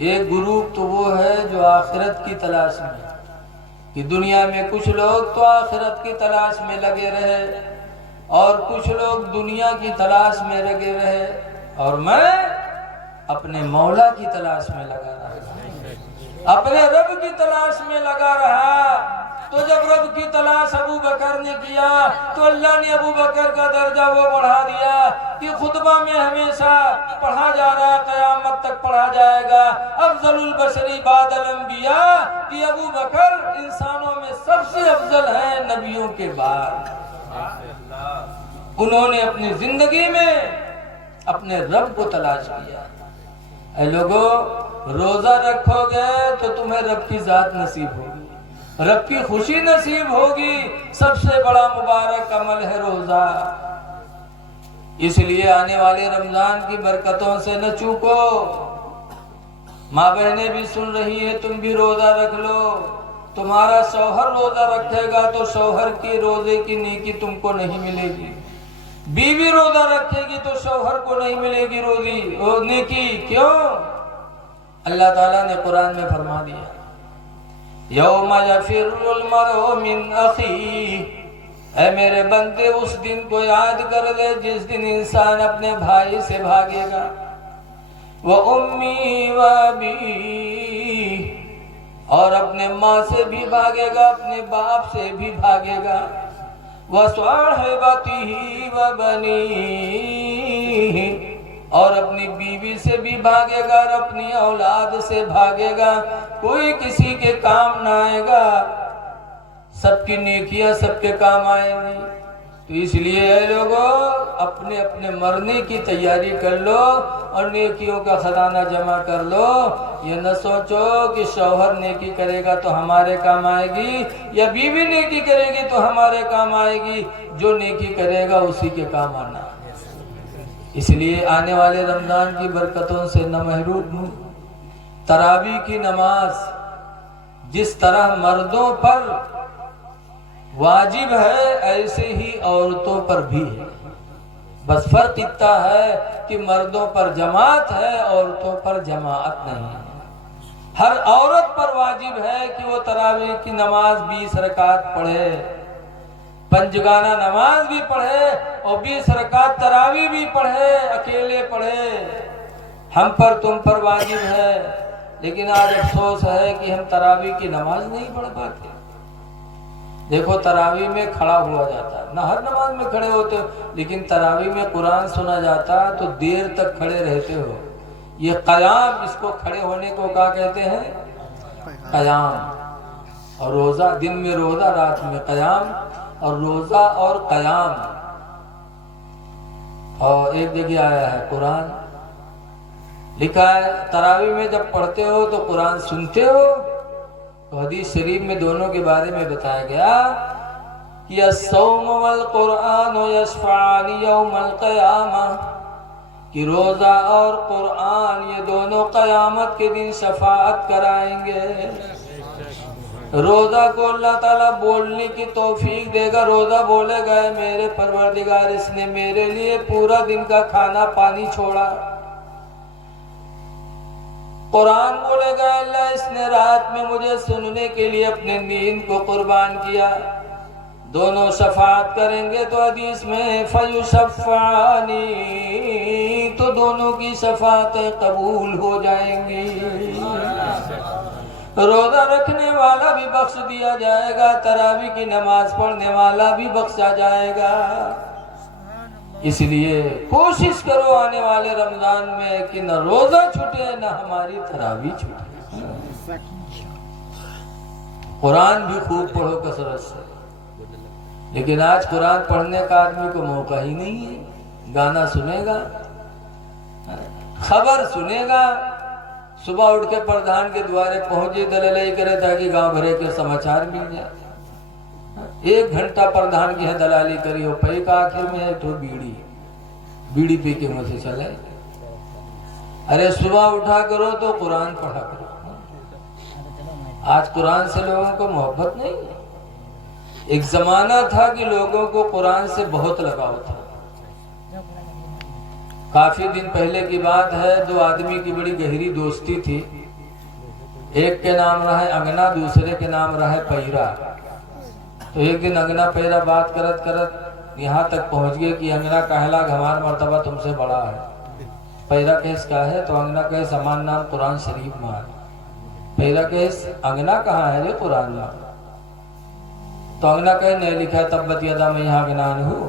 ایک گروپ تو وہ ہے جو آخرت کی تلاش میں، کہ دنیا میں کچھ لوگ تو آخرت کی تلاش میں لگے رہے اور کچھ لوگ دنیا کی تلاش میں لگے رہے، اور میں اپنے مولا کی تلاش میں لگا رہا، اپنے رب کی تلاش میں لگا رہا۔ تو جب رب کی تلاش ابو بکر نے کیا تو اللہ نے ابو بکر کا درجہ وہ بڑھا دیا کہ خطبہ میں ہمیشہ پڑھا جا رہا، قیامت تک پڑھا جائے گا، افضل البشری بعد الانبیاء، کہ ابو بکر انسانوں میں سب سے افضل ہیں نبیوں کے بعد۔ انہوں نے اپنی زندگی میں اپنے رب کو تلاش کیا۔ اے لوگو، روزہ رکھو گے تو تمہیں رب کی ذات نصیب ہوگی، رب کی خوشی نصیب ہوگی۔ سب سے بڑا مبارک عمل ہے روزہ، اس لیے آنے والے رمضان کی برکتوں سے نہ چوکو۔ ماں بہنیں بھی سن رہی ہے، تم بھی روزہ رکھ لو۔ تمہارا شوہر روزہ رکھے گا تو شوہر کی روزے کی نیکی تم کو نہیں ملے گی، بیوی روزہ رکھے گی تو شوہر کو نہیں ملے گی نیکی۔ کیوں؟ اللہ تعالیٰ نے قرآن میں فرما دیا، یوم یفر المرء من اخیہ، اے میرے بندے اس دن کو یاد کر لے جس دن انسان اپنے بھائی سے بھاگے گا، وَأُمِّهِ وَأَبِيهِ، اور اپنے ماں سے بھی بھاگے گا، اپنے باپ سے بھی بھاگے گا، وَصَاحِبَتِهِ وَبَنِيهِ، اور اپنی بیوی سے بھی بھاگے گا اور اپنی اولاد سے بھاگے گا، کوئی کسی کے کام نہ آئے گا، سب کی نیکیاں سب کے کام آئیں گی۔ تو اس لیے اے لوگوں، اپنے اپنے مرنے کی تیاری کر لو اور نیکیوں کا خزانہ جمع کر لو۔ یہ نہ سوچو کہ شوہر نیکی کرے گا تو ہمارے کام آئے گی یا بیوی نیکی کرے گی تو ہمارے کام آئے گی، جو نیکی کرے گا اسی کے کام آنا۔ اس لیے آنے والے رمضان کی برکتوں سے نہ محروم ہوں۔ تراویح کی نماز جس طرح مردوں پر واجب ہے ایسے ہی عورتوں پر بھی ہے، بس فرق اتنا ہے کہ مردوں پر جماعت ہے، عورتوں پر جماعت نہیں ہے۔ ہر عورت پر واجب ہے کہ وہ تراویح کی نماز 20 رکعت پڑھے، پنجگانہ نماز بھی پڑھے اور 20 رکعت تراویح بھی پڑھے، اکیلے پڑھے۔ ہم پر تم پر واجب ہے، لیکن آج افسوس ہے کہ ہم تراویح کی نماز نہیں پڑھ پاتے۔ دیکھو تراویح میں کھڑا ہوا جاتا ہے، نہ ہر نماز میں کھڑے ہوتے ہو، لیکن تراویح میں قرآن سنا جاتا تو دیر تک کھڑے رہتے ہو۔ یہ قیام، اس کو کھڑے ہونے کو کیا کہتے ہیں؟ قیام۔ اور روزہ، دن میں روزہ، رات میں قیام، اور روزہ اور قیام۔ اور ایک جگہ آیا ہے قرآن لکھا ہے تراویح میں جب پڑھتے ہو تو قرآن سنتے ہو، تو حدیث شریف میں دونوں کے بارے میں بتایا گیا کہ الصوم والقرآن یشفعان یوم القیامہ، کہ روزہ اور قرآن یہ دونوں قیامت کے دن شفاعت کرائیں گے۔ روزہ کو اللہ تعالیٰ بولنے کی توفیق دے گا، روزہ بولے گا میرے پروردگار اس نے میرے لیے پورا دن کا کھانا پانی چھوڑا۔ قرآن بولے گا اللہ اس نے رات میں مجھے سننے کے لیے اپنے نیند کو قربان کیا۔ دونوں شفاعت کریں گے تو حدیث میں فَيُشَفَّعَانِ، تو دونوں کی شفاعتیں قبول ہو جائیں گی۔ روزہ رکھنے والا بھی بخش دیا جائے گا، تراویح کی نماز پڑھنے والا بھی بخشا جائے گا۔ اس لیے کوشش کرو آنے والے رمضان میں کہ نہ روزہ چھوٹے نہ ہماری تراویح چھوٹے۔ قرآن بھی خوب پڑھو کثرت سے، لیکن آج قرآن پڑھنے کا آدمی کو موقع ہی نہیں ہے۔ گانا سنے گا، خبر سنے گا، صبح اٹھ کے پردھان کے دوارے پہنچے دلالی کرے تاکہ گاؤں بھرے کے سماچار مل جائے۔ 1 گھنٹہ پردھان کی ہے دلالی کری ہو، پے کا آخر میں ہے تو بیڑی پی کے وہاں سے چلے۔ ارے صبح اٹھا کرو تو قرآن پڑھا کرو۔ آج قرآن سے لوگوں کو محبت نہیں ہے۔ ایک زمانہ تھا کہ لوگوں کو قرآن سے بہت لگاؤ تھا۔ کافی دن پہلے کی بات ہے، 2 آدمی کی بڑی گہری دوستی تھی۔ ایک کے نام رہے انگنا، دوسرے کے نام رہے پیرا۔ تو ایک دن انگنا پیرا بات کرت کرت یہاں تک پہنچ گئے کہ انگنا کہلا کہ ہمارا مرتبہ تم سے بڑا ہے۔ پیرا کہس کا ہے تو انگنا کہس ہمان نام قرآن شریف میں ہے۔ پیرا کہس انگنا کہاں ہے جو قرآن میں؟ تو انگنا کہے نہیں لکھا ہے تبت یدا میں یہاں گنان ہوں۔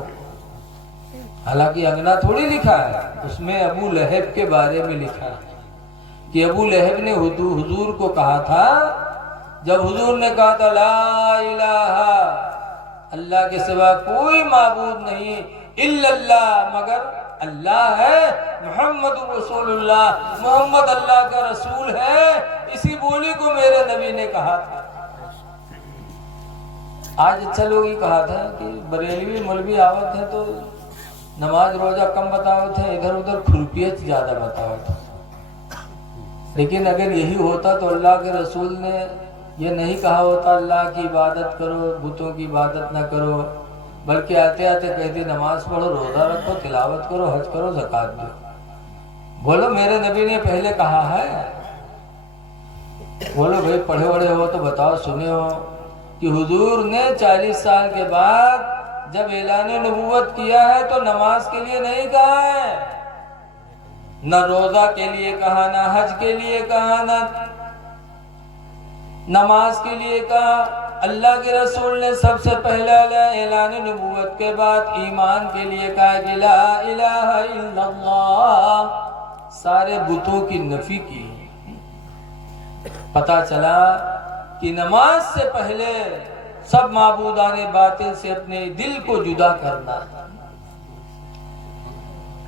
حالانکہ انگنا تھوڑی لکھا ہے، اس میں ابو لہب کے بارے میں لکھا ہے کہ ابو لہب نے حضور کو کہا تھا، جب حضور نے کہا تھا لا الہ اللہ کے سوا کوئی معبود نہیں الا اللہ مگر اللہ ہے، محمد رسول اللہ محمد اللہ کا رسول ہے، اسی بولی کو میرے نبی نے کہا تھا۔ آج اچھا لوگ ہی کہا تھا کہ بریلوی مولوی آوت ہے تو نماز روزہ کم بتاوت ہے، ادھر ادھر کھرپیت زیادہ بتاوت ہے۔ لیکن اگر یہی ہوتا تو اللہ کے رسول نے یہ نہیں کہا ہوتا اللہ کی عبادت کرو، بتوں کی عبادت نہ کرو، بلکہ آتے آتے کہتے نماز پڑھو، روزہ رکھو، تلاوت کرو، حج کرو، زکوٰۃ دو۔ بولو میرے نبی نے پہلے کہا ہے؟ بولو بھائی پڑھے وڑھے ہو تو بتاؤ، سنے ہو کہ حضور نے 40 سال کے بعد جب اعلان نبوت کیا ہے تو نماز کے لیے نہیں کہا ہے، نہ روزہ کے لیے کہا، نہ حج کے لیے کہا، نہ نماز کے لیے کہا۔ اللہ کے رسول نے سب سے پہلے اعلان نبوت کے بعد ایمان کے لیے کہا کہ لا الہ الا اللہ، سارے بتوں کی نفی کی۔ پتہ چلا کہ نماز سے پہلے سب معبودان باطل سے اپنے دل کو جدا کرنا۔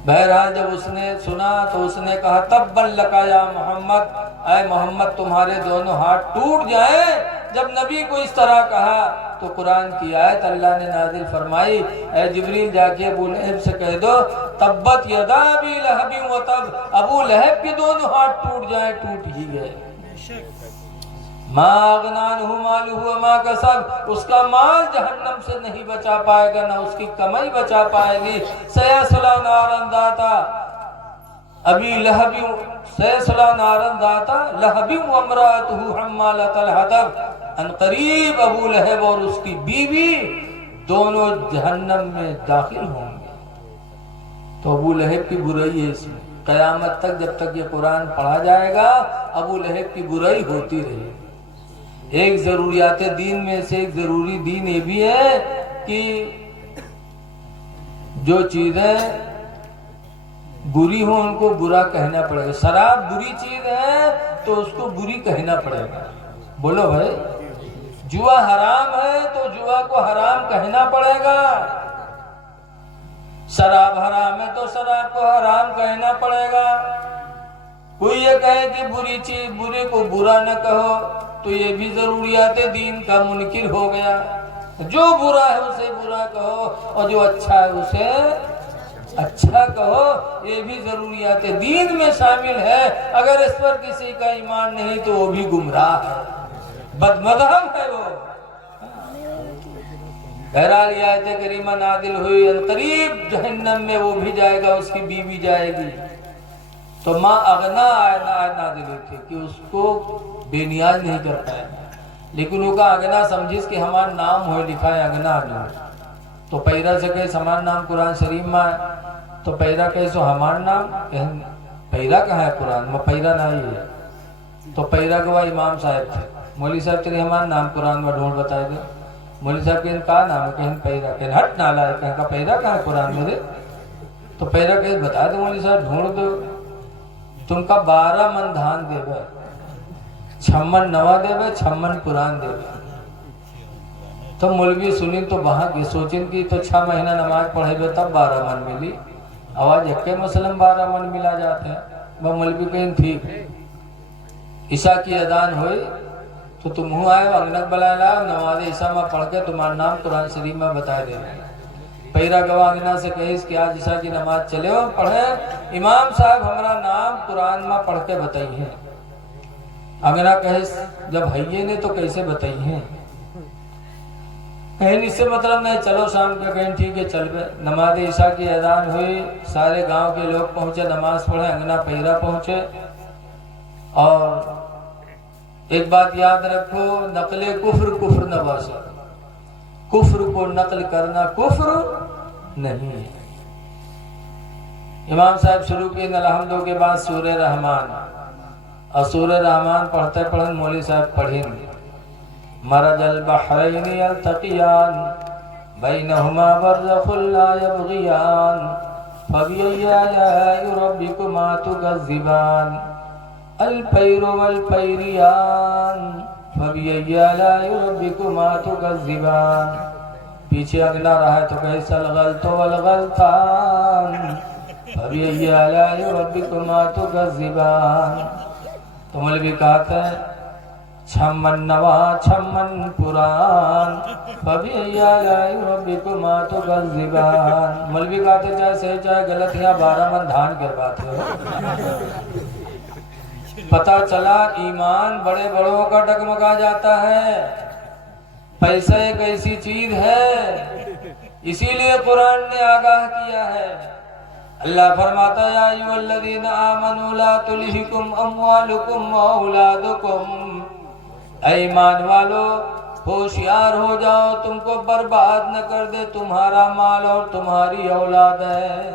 بہرحال جب اس نے سنا تو اس نے کہا تبا لک یا محمد، اے محمد تمہارے دونوں ہاتھ ٹوٹ جائیں۔ جب نبی کو اس طرح کہا تو قرآن کی آیت اللہ نے نازل فرمائی، اے جبریل جا کے ابو لہب سے کہہ دو تبت یدا ابی لہب و تب، ابو لہب کے دونوں ہاتھ ٹوٹ جائیں، ٹوٹ ہی گئے۔ ما اغنی عنہ مالہ وما کسب، اس کا مال جہنم سے نہیں بچا پائے گا، نہ اس کی کمائی بچا پائے گی۔ سیصلی نارا ذات ابی لہب، سیصلی نارا ذات لہب وامرأتہ حمالۃ الحطب، ان قریب ابو لہب اور اس کی بیوی دونوں جہنم میں داخل ہوں گے۔ تو ابو لہب کی برائی ہے اس میں، قیامت تک جب تک یہ قرآن پڑھا جائے گا ابو لہب کی برائی ہوتی رہے گی۔ ایک ضروریات دین میں سے ایک ضروری دین یہ بھی ہے کہ جو چیزیں بری ہوں ان کو برا کہنا پڑے گا۔ شراب بری چیز ہے تو اس کو بری کہنا پڑے گا۔ بولو بھائی، جوا حرام ہے تو جوا کو حرام کہنا پڑے گا۔ شراب حرام ہے تو شراب کو حرام کہنا پڑے گا۔ کوئی یہ کہے کہ بری چیز برے کو برا نہ کہو تو یہ بھی ضروریات دین کا منکر ہو گیا۔ جو برا ہے اسے برا کہو اور جو اچھا ہے اسے اچھا کہو، یہ بھی ضروریات دین میں شامل ہے۔ اگر اس پر کسی کا ایمان نہیں تو وہ بھی گمراہ ہے، بد مذہب ہے وہ۔ بہرحال یہ آیت کریمہ نازل ہوئی، ان قریب جہنم میں وہ بھی جائے گا، اس کی بیوی جائے گی۔ تو ماں اغنا آیت نازل ہوئی تھی کہ اس کو بے نیاز نہیں کرتا ہے، لیکن وہ کا اغنا سمجھیس کہ ہمارا نام ہوئے لکھا ہے اغنا جو، تو پیدا سے کہے ہمارا نام قرآن شریف میں ہے، تو پیدا کہے سو ہمارا نام، پیدا کہاں ہے قرآن میں؟ پیدا نہ ہی ہے۔ تو پیدا گواہ امام صاحب تھے، مولوی صاحب تیرے ہمارا نام قرآن میں ڈھونڈ بتائے دے۔ مولوی صاحب کہیں کہا نام ہے، کہیں پیدا، کہیں ہٹ نالا ہے، کہیں کا پیدا کہاں ہے قرآن میں دے؟ تو پیدا کہیں بتا دے مولوی صاحب، ڈھونڈ دو۔ تم کا 12 من دھان دے بے، 6 من نوا دے بے، 6 من قرآن دے بے۔ تو مولوی سنی تو وہاں کی سوچیں کی تو 6 مہینہ نماز پڑھے بے تب 12 من ملی، آواز یکے مسلم 12 من ملا جاتے ہیں۔ وہ مولوی کہیں ٹھیک ہے، عشاء کی اذان ہوئی تو تم ہوں آئے انگنک بلا لا، نماز عشاء میں پڑھ کے تمہارا نام قرآن شریف میں بتا دے۔ پیرا گواہ انگنا سے کہیس کہ آج عشاء کی نماز چلے ہو پڑھے، امام صاحب ہمارا نام قرآن میں پڑھ کے بتائی ہیں۔ انگنا کہیس جب ہئیے نے تو کیسے بتائی ہیں؟ کہیں اس سے مطلب نہیں، چلو شام کے کہیں ٹھیک ہے چل گئے۔ نماز عشاء کی اذان ہوئی، سارے گاؤں کے لوگ پہنچے، نماز پڑھے، انگنا پیرا پہنچے اور ایک بات یاد رکھو، نقل کفر نہ باشا، کفر کو نقل کرنا کفر نہیں ہے۔ امام صاحب شروع کی الحمدوں کے بعد سورہ رحمان، اور سورہ رحمان پڑھتے پڑھتے مولوی صاحب پڑھیں گے مرج البحرین یلتقیان بینہما برزخ لا یبغیان فبأی آلاء ربکما تکذبان الپیر والپیریان فبأی آلاء ربکما تکذبان۔ پیچھے اگلا رہا ہے تو کیسا الغلط والغلطان فبأی آلاء ربکما تکذبان۔ تو مولوی کہتے ہیں چھمن نوا چھمن پران فبأی آلاء ربکما تکذبان۔ مولوی کہتے ہیں چاہے صحیح چاہے غلط، یہاں 12 من دھان کرواتے ہو۔ پتہ چلا ایمان بڑے بڑوں کا ڈگمگا جاتا ہے۔ پیسہ ایک ایسی چیز ہے، اسی لیے قرآن نے آگاہ کیا ہے۔ اللہ فرماتا ہے یا ایھا الذین آمنوا لا تلہکم اموالکم واولادکم، اے ایمان والو ہوشیار ہو جاؤ، تم کو برباد نہ کر دے تمہارا مال اور تمہاری اولاد ہے،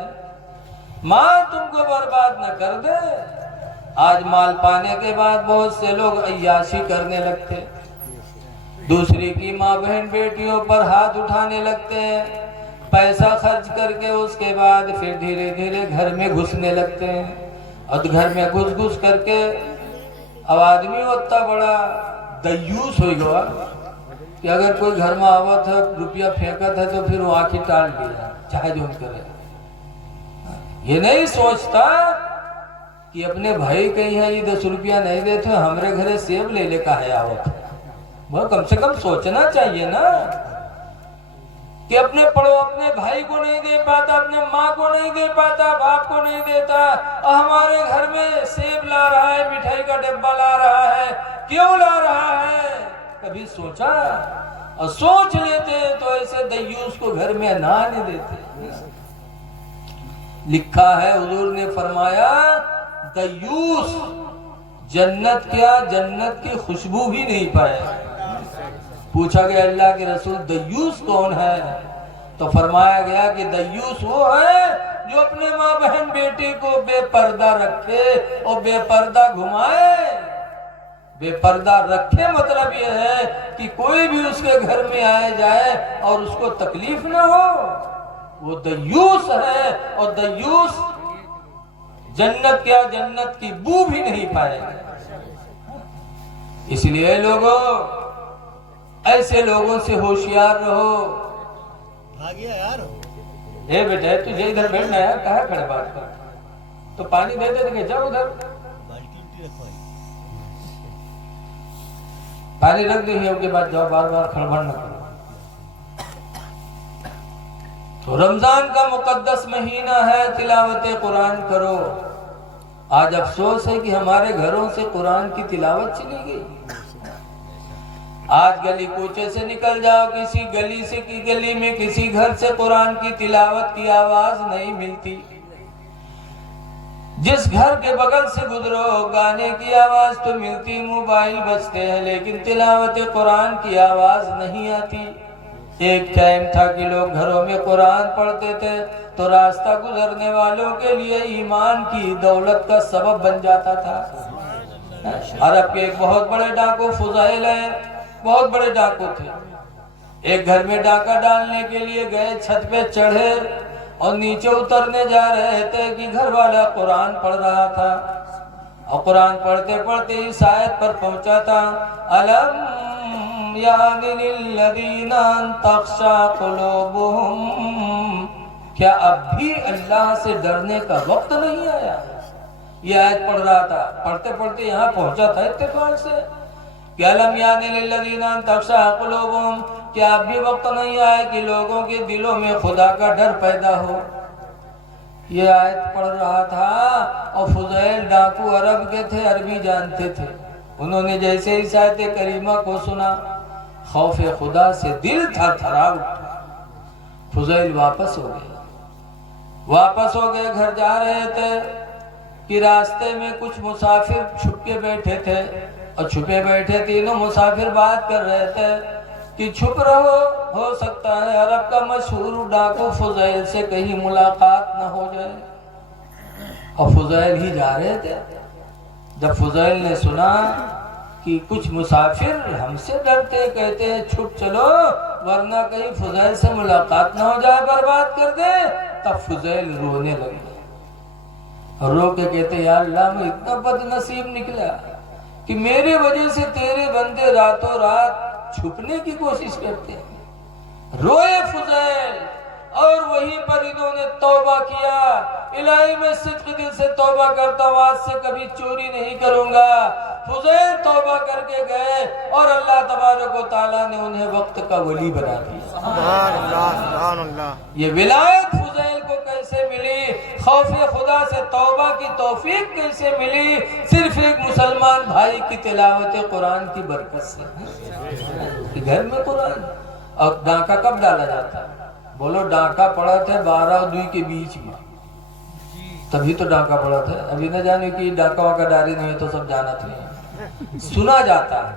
مال تم کو برباد نہ کر دے۔ آج مال پانے کے بعد بہت سے لوگ عیاشی کرنے لگتے، دوسری کی ماں بہن بیٹیوں پر ہاتھ اٹھانے لگتے ہیں، پیسہ خرچ کر کے اس کے بعد پھر دھیرے دھیرے گھر میں گھسنے لگتے ہیں، اور گھر میں گھس کر کے اب آدمی اتنا بڑا دیوس ہوئی گوا کہ اگر کوئی گھر میں آوت ہے روپیہ پھینکت ہے تو پھر وہ آنکھیں ٹال دیا چاہے جو کرے۔ یہ نہیں سوچتا کہ اپنے بھائی کہیں ہے یہ 10 روپیہ نہیں دیتے، ہمارے گھرے سیب لے لے کا ہے آوت، وہ کم سے کم سوچنا چاہیے نا کہ اپنے بھائی کو نہیں دے پاتا، اپنے ماں کو نہیں دے پاتا، باپ کو نہیں دیتا، اور ہمارے گھر میں سیب لا رہا ہے، مٹھائی کا ڈبہ لا رہا ہے، کیوں لا رہا ہے؟ کبھی سوچا؟ اور سوچ لیتے تو ایسے دیوس کو گھر میں نہ آنے دیتے۔ لکھا ہے حضور نے فرمایا دیوس جنت کیا جنت کی خوشبو بھی نہیں پائے۔ پوچھا گیا اللہ کے رسول دیوس کون ہے؟ تو فرمایا گیا کہ دیوس وہ ہے جو اپنے ماں بہن بیٹی کو بے پردہ رکھے اور بے پردہ گھمائے۔ بے پردہ رکھے مطلب یہ ہے کہ کوئی بھی اس کے گھر میں آئے جائے اور اس کو تکلیف نہ ہو، وہ دیوس ہے، اور دیوس جنت کیا جنت کی بو بھی نہیں پائے گا۔ اس لیے لوگوں ایسے لوگوں سے ہوشیار رہو۔ بھاگیا یار، اے بیٹے تجھے ادھر بیٹھنا ہے، کہاں کھڑے بات کر؟ تو پانی دے دے کہ جاؤ ادھر، پانی رکھ دیں گے، اس کے بعد جاؤ، بار بار کھڑبڑ نہ کرو۔ تو رمضان کا مقدس مہینہ ہے، تلاوت قرآن کرو۔ آج افسوس ہے کہ ہمارے گھروں سے قرآن کی تلاوت چلی گئی۔ آج گلی کوچے سے نکل جاؤ، کسی گلی سے کی گلی میں کسی گھر سے قرآن کی تلاوت کی آواز نہیں ملتی۔ جس گھر کے بغل سے گزرو گانے کی آواز تو ملتی، موبائل بجتے ہیں، لیکن تلاوت قرآن کی آواز نہیں آتی۔ ایک ٹائم تھا کہ لوگ گھروں میں قرآن پڑھتے تھے تو راستہ گزرنے والوں کے لیے ایمان کی دولت کا سبب بن جاتا تھا۔ عرب کے ایک بہت بڑے ڈاکو فضائل ہیں، بہت بڑے ڈاکو تھے۔ ایک گھر میں ڈاکہ ڈالنے کے لیے گئے، چھت پہ چڑھے اور نیچے اترنے جا رہے تھے کہ گھر والا قرآن پڑھ رہا تھا، اور قرآن پڑھتے پڑھتے اس آیت پر پہنچا تھا، الم یعن للذین ان تخشع قلوبہم، کیا اب بھی اللہ سے ڈرنے کا وقت نہیں آیا؟ یہ آیت پڑھ رہا تھا، پڑھتے پڑھتے یہاں پہنچا تھا اتفاق سے کہ الم یعن للذین ان تخشع قلوبہم، کیا اب بھی وقت نہیں آیا کہ لوگوں کے دلوں میں خدا کا ڈر پیدا ہو؟ یہ آیت پڑھ رہا تھا، اور فضائل ڈاکو عرب کے تھے، عربی جانتے تھے۔ انہوں نے جیسے اس آیت کریمہ کو سنا، خوف خدا سے دل تھر تھرا اٹھا۔ فضائل واپس ہو گئے، گھر جا رہے تھے کہ راستے میں کچھ مسافر چھپ کے بیٹھے تھے، اور چھپے بیٹھے تینوں مسافر بات کر رہے تھے کہ چھپ رہو، ہو سکتا ہے عرب کا مشہور ڈاکو فضیل سے کہیں ملاقات نہ ہو جائے۔ اور فضیل ہی جا رہے تھے، جب فضیل نے سنا کہ کچھ مسافر ہم سے ڈرتے، کہتے ہیں چھپ چلو ورنہ کہیں فضیل سے ملاقات نہ ہو جائے، برباد کر دے، تب فضیل رونے لگے اور رو کے کہتے یا اللہ میں اتنا بد نصیب نکلا کہ میرے وجہ سے تیرے بندے راتوں رات چھپنے کی کوشش کرتے ہیں۔ روئے فضیل اور وہیں پر انہوں نے توبہ کیا، الہی میں صدق دل سے توبہ کرتا ہوں، آج سے کبھی چوری نہیں کروں گا۔ فضیل توبہ کر کے گئے اور اللہ تبارک و تعالیٰ نے انہیں وقت کا ولی بنا دیا۔ سبحان اللہ سبحان اللہ۔ یہ ولایت فضیل کو کیسے ملی، خوف خدا سے توبہ کی توفیق کیسے ملی؟ صرف ایک مسلمان بھائی کی تلاوت قرآن کی برکت سے۔ کہ گھر میں قرآن، اور ڈاکہ کب ڈالا جاتا ہے؟ بولو ڈاکہ پڑا تھا 12 اور 2 کے بیچ میں، تبھی تو ڈاکہ پڑا تھا۔ ابھی نہ جانے کہ ڈاکہ واکہ ڈاری نہیں ہے تو سب جانا تھا، سنا جاتا ہے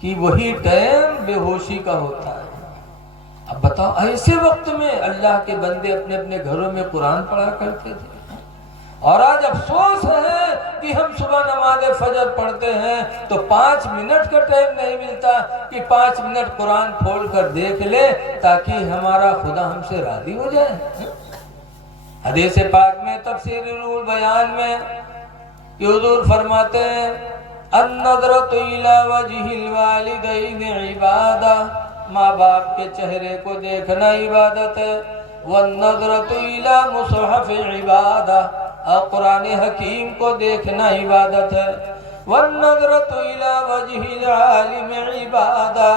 کہ وہی ٹائم بے ہوشی کا ہوتا ہے۔ اب بتاؤ ایسے وقت میں اللہ کے بندے اپنے اپنے گھروں میں قرآن پڑھا کرتے تھے، اور آج افسوس ہے کہ ہم صبح نماز فجر پڑھتے ہیں تو 5 منٹ کا ٹائم نہیں ملتا کہ 5 منٹ قرآن کھول کر دیکھ لے تاکہ ہمارا خدا ہم سے راضی ہو جائے۔ حدیث پاک میں تفسیر روح بیان میں کہ حضور فرماتے ہیں النظرۃ الی وجہ الوالدین عبادہ، ماں باپ کے چہرے کو دیکھنا عبادت ہے، والنظرۃ الی مصحف عبادہ، اور قرآن حکیم کو دیکھنا عبادت ہے، والنظرۃ الی وجہ العالم عبادہ،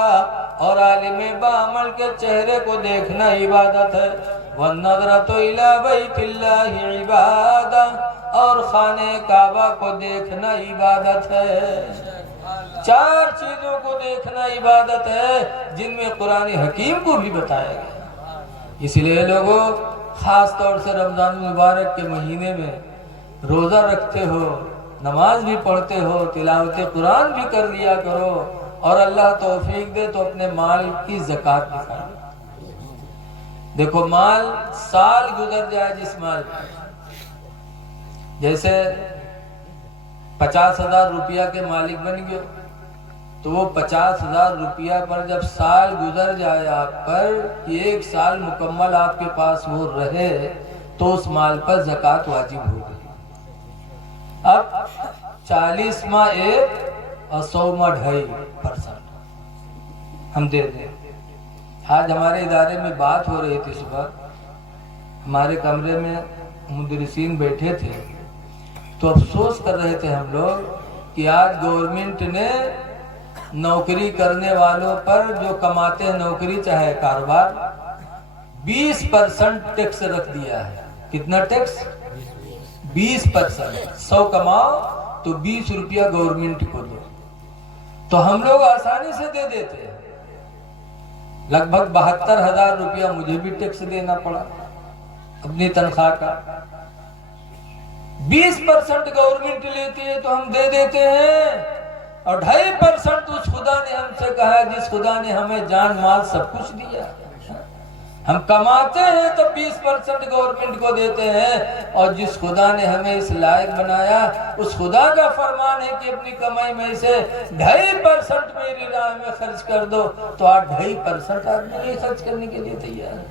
اور عالم بعمل کے چہرے کو دیکھنا عبادت ہے، والنظرۃ الی بیت اللہ عبادہ، اور خانہ کعبہ کو دیکھنا عبادت ہے۔ 4 چیزوں کو دیکھنا عبادت ہے جن میں قرآن حکیم کو بھی بتایا گیا۔ اس لیے لوگوں خاص طور سے رمضان مبارک کے مہینے میں روزہ رکھتے ہو، نماز بھی پڑھتے ہو، تلاوت قرآن بھی کر لیا کرو، اور اللہ توفیق دے تو اپنے مال کی زکوٰۃ نکالو۔ دیکھو مال سال گزر جائے جس مال پر، جیسے 50,000 روپیہ کے مالک بن گئے تو وہ 50,000 روپیہ پر جب سال گزر جائے آپ پر، 1 سال مکمل آپ کے پاس وہ رہے تو اس مال پر زکوٰۃ واجب ہو گئی۔ اب 40 ماہ 1 اور 100 ماہ 2.5% ہم دے دیں۔ آج ہمارے ادارے میں بات ہو رہی تھی، صبح ہمارے کمرے میں مدرسین بیٹھے تھے تو افسوس کر رہے تھے ہم لوگ کہ آج گورنمنٹ نے نوکری کرنے والوں پر، جو کماتے ہیں نوکری چاہے کاروبار، 20% ٹیکس رکھ دیا ہے۔ کتنا ٹیکس؟ 20%۔ 100 کماؤ تو 20 روپیہ گورنمنٹ کو دو، تو ہم لوگ آسانی سے دے دیتے ہیں۔ لگ بھگ 72,000 روپیہ مجھے بھی ٹیکس دینا پڑا اپنی تنخواہ کا۔ 20% گورنمنٹ لیتی ہے تو ہم دے دیتے ہیں، اور 2.5% اس خدا نے ہم سے کہا، جس خدا نے ہمیں جان مال سب کچھ دیا، ہم کماتے ہیں تو 20% گورنمنٹ کو دیتے ہیں، اور جس خدا نے ہمیں اس لائق بنایا اس خدا کا فرمان ہے کہ اپنی کمائی میں سے 2.5% میری راہ میں خرچ کر دو، تو آج 2.5% آدمی نہیں خرچ کرنے کے لیے تیار ہے۔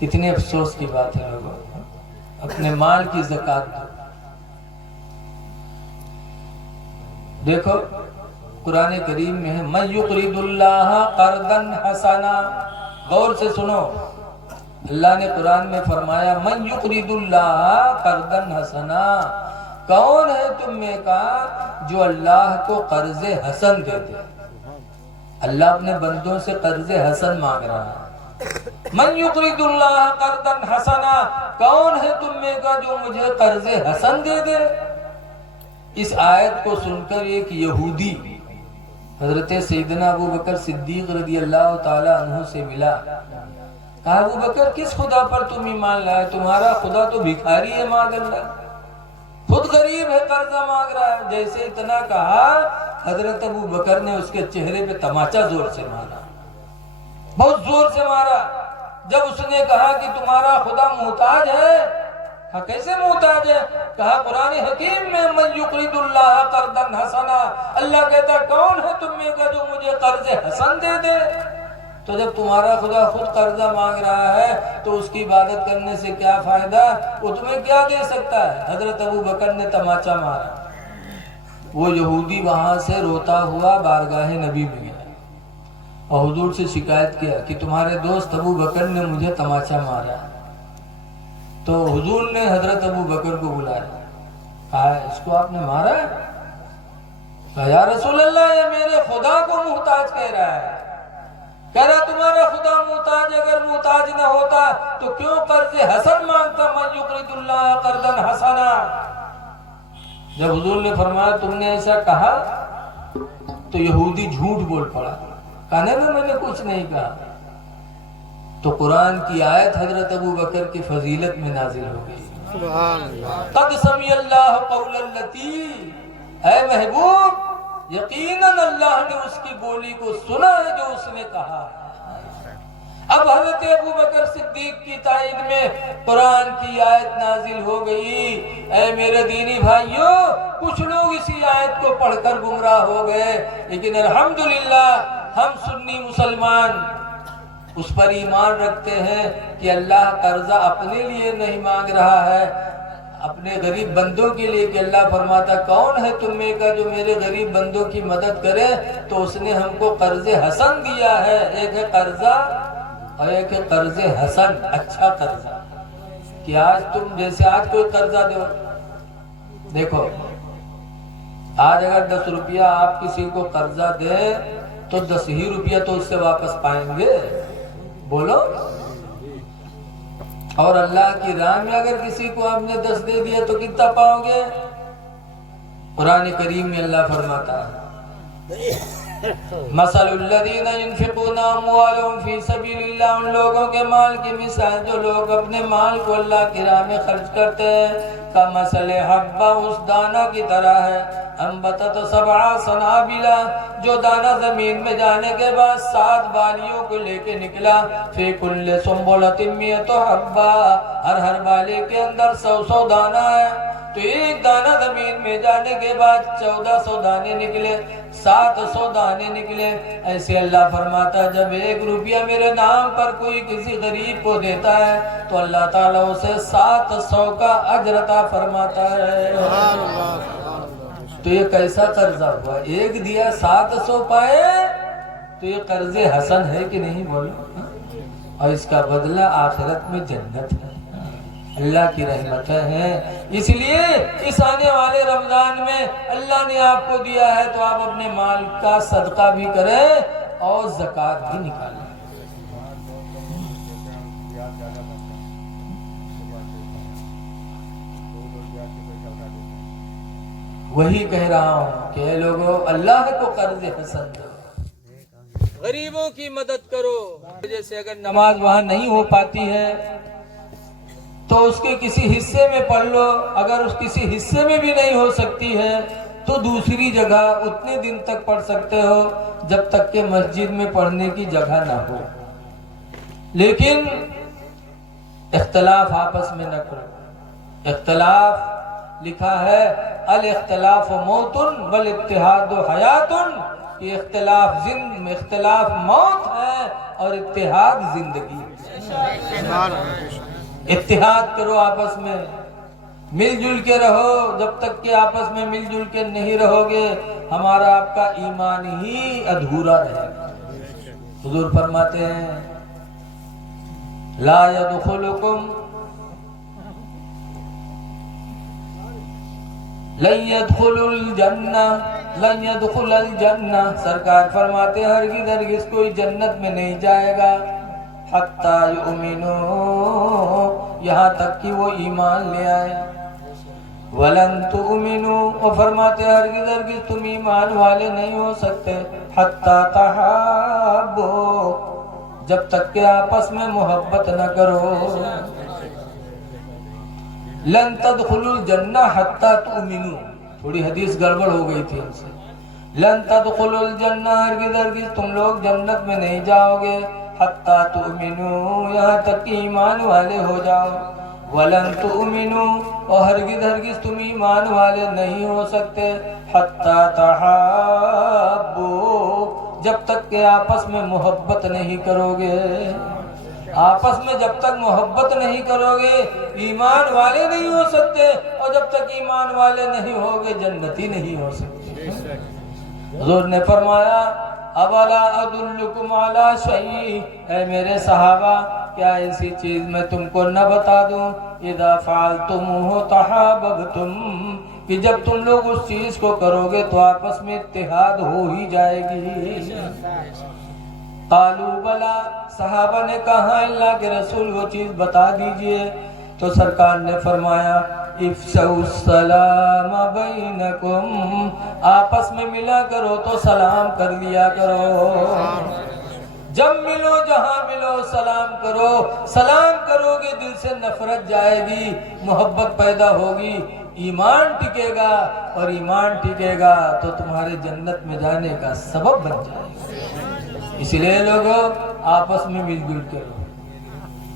کتنے افسوس کی بات ہے لوگوں، اپنے مال کی زکوٰۃ دو۔ دیکھو قرآن کریم میں ہے من یقرض اللہ قرضا حسنا، غور سے سنو، اللہ نے قرآن میں فرمایا من یقرض اللہ قرضا حسنا، کون ہے تم میں کا جو اللہ کو قرض حسن دے دے؟ اللہ اپنے بندوں سے قرض حسن مانگ رہا ہے۔ من یقرض اللہ قرضا حسنا، کون ہے تم میں کا جو مجھے قرض حسن دے دے؟ اس آیت کو سن کر ایک یہودی حضرت سیدنا ابو بکر صدیق رضی اللہ تعالی عنہ سے ملا، کہا ابو بکر کس خدا پر تم ایمان لائے؟ تمہارا خدا تو بھکاری ہے، معاذ اللہ، خود غریب ہے قرضہ مانگ رہا ہے. جیسے اتنا کہا حضرت ابو بکر نے اس کے چہرے پہ تماچا زور سے مارا, بہت زور سے مارا. جب اس نے کہا کہ تمہارا خدا محتاج ہے, ہاں کیسے محتاج ہے؟ کہا قرآن حکیم میں من یقرض اللہ قرضا حسنا, اللہ کہتا کون ہے تم میں کا جو مجھے قرض حسن دے دے. تو جب تمہارا خدا خود قرضہ مانگ رہا ہے تو اس کی عبادت کرنے سے کیا فائدہ, وہ تمہیں کیا دے سکتا ہے؟ حضرت ابو بکر نے تماچا مارا. وہ یہودی وہاں سے روتا ہوا بارگاہ نبی میں گیا اور حضور سے شکایت کیا کہ تمہارے دوست ابو بکر نے مجھے تماچا مارا. تو حضور نے حضرت ابو بکر کو بلایا, کہا اس کو آپ نے مارا ہے؟ کہا یا رسول اللہ یہ میرے خدا کو محتاج کہہ رہا ہے. کہہ رہا تمہارا خدا محتاج, اگر محتاج نہ ہوتا تو کیوں قرض حسن مانگتا, من یقرض اللہ قرضا حسنا. جب حضور نے فرمایا تم نے ایسا کہا تو یہودی جھوٹ بول پڑا, کہنے میں نے کچھ نہیں کہا. تو قرآن کی آیت حضرت ابو بکر کی فضیلت میں نازل ہو گئی, سبحان اللہ. قد سمع اللہ قول التی, اے محبوب یقیناً اللہ نے اس کی بولی کو سنا ہے جو اس نے کہا. اب حضرت ابو بکر صدیق کی تائید میں قرآن کی آیت نازل ہو گئی. اے میرے دینی بھائیوں, کچھ لوگ اسی آیت کو پڑھ کر گمراہ ہو گئے, لیکن الحمدللہ ہم سنی مسلمان اس پر ایمان رکھتے ہیں کہ اللہ قرضہ اپنے لیے نہیں مانگ رہا ہے, اپنے غریب بندوں کے لیے. کہ اللہ فرماتا کون ہے تم میں کا جو میرے غریب بندوں کی مدد کرے, تو اس نے ہم کو قرض حسن دیا ہے. ایک ہے قرضہ اور ایک ہے قرض حسن, اچھا قرضہ. کہ آج تم جیسے آج کوئی قرضہ دو, دیکھو آج اگر 10 روپیہ آپ کسی کو قرضہ دیں تو 10 ہی روپیہ تو اس سے واپس پائیں گے, بولو. اور اللہ کی راہ میں اگر کسی کو آپ نے 10 دے دیا تو کتنا پاؤ گے؟ قرآن کریم میں اللہ فرماتا ہے مثل الذین ينفقون اموالهم فی سبیل اللہ, ان لوگوں کے مال کی مثال جو لوگ اپنے مال کو اللہ کی راہ میں خرچ کرتے ہیں, کمثل حبہ, اس دانہ کی طرح ہے, انبتت 7 سنابل, جو دانہ زمین میں جانے کے بعد 7 بالیوں کو لے کے نکلا, فی کل سنبلۃ 100 حبہ, ہر بالے کے اندر 100 دانہ ہے. تو ایک دانہ زمین میں جانے کے بعد 1400 دانے نکلے, 700 دانے نکلے. ایسے اللہ فرماتا ہے جب 1 روپیہ میرے نام پر کوئی کسی غریب کو دیتا ہے تو اللہ تعالیٰ اسے 700 کا اجر عطا فرماتا ہے. تو یہ کیسا قرضہ ہوا, ایک دیا 700 پائے, تو یہ قرض حسن ہے کہ نہیں بولو؟ اور اس کا بدلہ آخرت میں جنت ہے, اللہ کی رحمتیں ہیں. اس لیے اس آنے والے رمضان میں اللہ نے آپ کو دیا ہے تو آپ اپنے مال کا صدقہ بھی کریں اور زکوٰۃ بھی نکالیں. وہی کہہ رہا ہوں کہ اے لوگوں, اللہ کو قرض حسن دو, غریبوں کی مدد کرو. جیسے اگر نماز وہاں نہیں ہو پاتی ہے تو اس کے کسی حصے میں پڑھ لو, اگر اس کسی حصے میں بھی نہیں ہو سکتی ہے تو دوسری جگہ اتنے دن تک پڑھ سکتے ہو جب تک کہ مسجد میں پڑھنے کی جگہ نہ ہو. لیکن اختلاف آپس میں نہ کرو. اختلاف لکھا ہے الاختلاف موت والاتحاد حیات, یہ اختلاف موت ہے اور اتحاد زندگی. اتحاد کرو آپس میں, مل جل کے رہو. جب تک کہ آپس میں مل جل کے نہیں رہو گے ہمارا آپ کا ایمان ہی ادھورا رہے گا. حضور فرماتے ہیں لا يدخلكم لن يدخل الجنہ, سرکار فرماتے ہرگز کوئی جنت میں نہیں جائے گا حتی یؤمنوا, یہاں تک کہ وہ ایمان لے آئے. ولن تؤمنوا, اور فرماتے ہرگز تم ایمان والے نہیں ہو سکتے حتی تحابوا, جب تک کہ آپس میں محبت نہ کرو. لن تدخلوا الجنہ حتی تؤمنوا، تھوڑی حدیث گڑبڑ ہو گئی تھی ہم سے، لن تدخلوا الجنہ ہرگز ہرگز تم لوگ جنت میں نہیں جاؤ گے، حتی تؤمنوا یہاں تک کہ ایمان والے ہو جاؤ، ولن تؤمنوا اور ہرگز ہرگز تم ایمان والے نہیں ہو سکتے، حتی تحابوا جب تک کہ آپس میں محبت نہیں کرو گے، آپس میں جب تک محبت نہیں کرو گے ایمان والے نہیں ہو سکتے، اور جب تک ایمان والے نہیں ہوگے جنتی نہیں ہو سکتے۔ حضور نے فرمایا اولا ادلکم علی شیء، اے میرے صحابہ کیا ایسی چیز میں تم کو نہ بتا دوں، اذا فعلتموہ تحاببتم کہ جب تم لوگ اس چیز کو کرو گے تو آپس میں اتحاد ہو ہی جائے گی۔ قالوا بلا، صحابہ نے کہا اللہ کے رسول وہ چیز بتا دیجئے، تو سرکار نے فرمایا افشوا السلام بینکم، آپس میں ملا کرو تو سلام کر لیا کرو، جب ملو جہاں ملو سلام کرو، سلام کرو گے دل سے نفرت جائے گی، محبت پیدا ہوگی، ایمان ٹکے گا، اور ایمان ٹکے گا تو تمہارے جنت میں جانے کا سبب بن جائے گا۔ اس لیے لوگوں آپس میں مل جل کے رہو،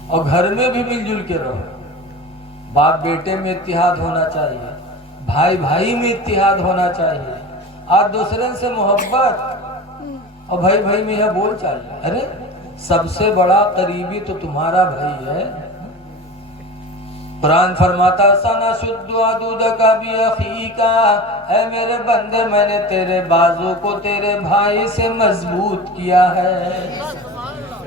اور گھر میں بھی مل جل کے رہو، باپ بیٹے میں اتحاد ہونا چاہیے، بھائی بھائی میں اتحاد ہونا چاہیے، اور دوسرے سے محبت، اور بھائی بھائی میں یہ بول چال، ارے سب سے بڑا قریبی تو تمہارا بھائی ہے۔ قرآن فرماتا سَنَشُدُّ عَضُدَكَ بِأَخِيكَ، اے میرے بندے میں نے تیرے بازو کو تیرے بھائی سے مضبوط کیا ہے،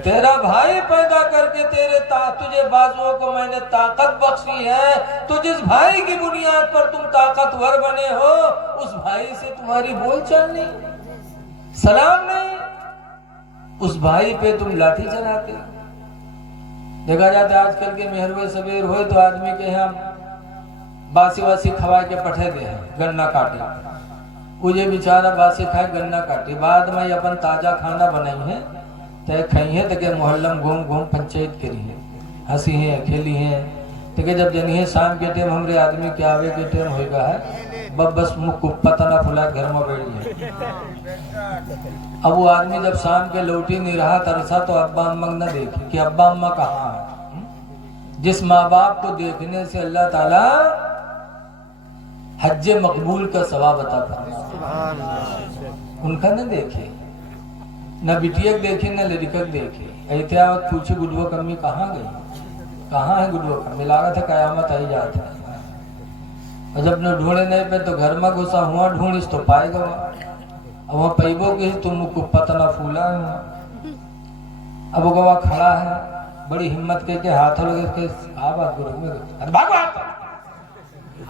تیرا بھائی پیدا کر کے تجھے بازوؤں کو میں نے طاقت بخشی ہے، تو جس بھائی کی بنیاد پر تم طاقتور بنے ہو اس بھائی سے تمہاری بول چال نہیں، سلام نہیں، اس بھائی پہ تم لاٹھی چلاتے۔ دیکھا جاتا ہے آج کل کے مہروے سبیر ہوئے تو آدمی کے ہم باسی واسی کھوائے کے پٹھے دے ہیں گننا کاٹے، مجھے بیچارہ باسی کھائے گننا کاٹے، بعد میں اپن تازہ کھانا بنائی ہے تے کھائی ہے تاکہ محلم گھوم گھوم پنچایت کری ہے، ہنسی ہیں کھیلی ہیں، تاکہ جب جنہی صاحب کے ٹیم ہمارے آدمی کے آوے کے ٹیم ہوئے گا ہے بس مکو پتہ نہ پھلا گھر میں بیٹھ گئے۔ اب وہ آدمی جب شام کے لوٹی نہیں رہا ترسا تو ابا اماں نہ دیکھے کہ ابا اماں کہاں ہے۔ جس ماں باپ کو دیکھنے سے اللہ تعالیٰ حج مقبول کا ثواب عطا فرماتا، ان کا نہ دیکھے، نہ بٹیک دیکھے نہ لڑکک دیکھے، احتیاط پوچھے گڈو کمی کہاں گئی، کہاں ہے گڈو کمی، لگا تھا قیامت آئی جاتا ہے، اور جب نے ڈھونڈے نہیں پہ تو گھر میں گھسا ہوا ڈھونڈیس تو پائے گا، اب وہاں پیبوں کے تم کو پتہ نہ پھولا ہے، اب وہ گواہ کھڑا ہے بڑی ہمت کے ہاتھوں لگے کے آباد گروہ میں بھاگو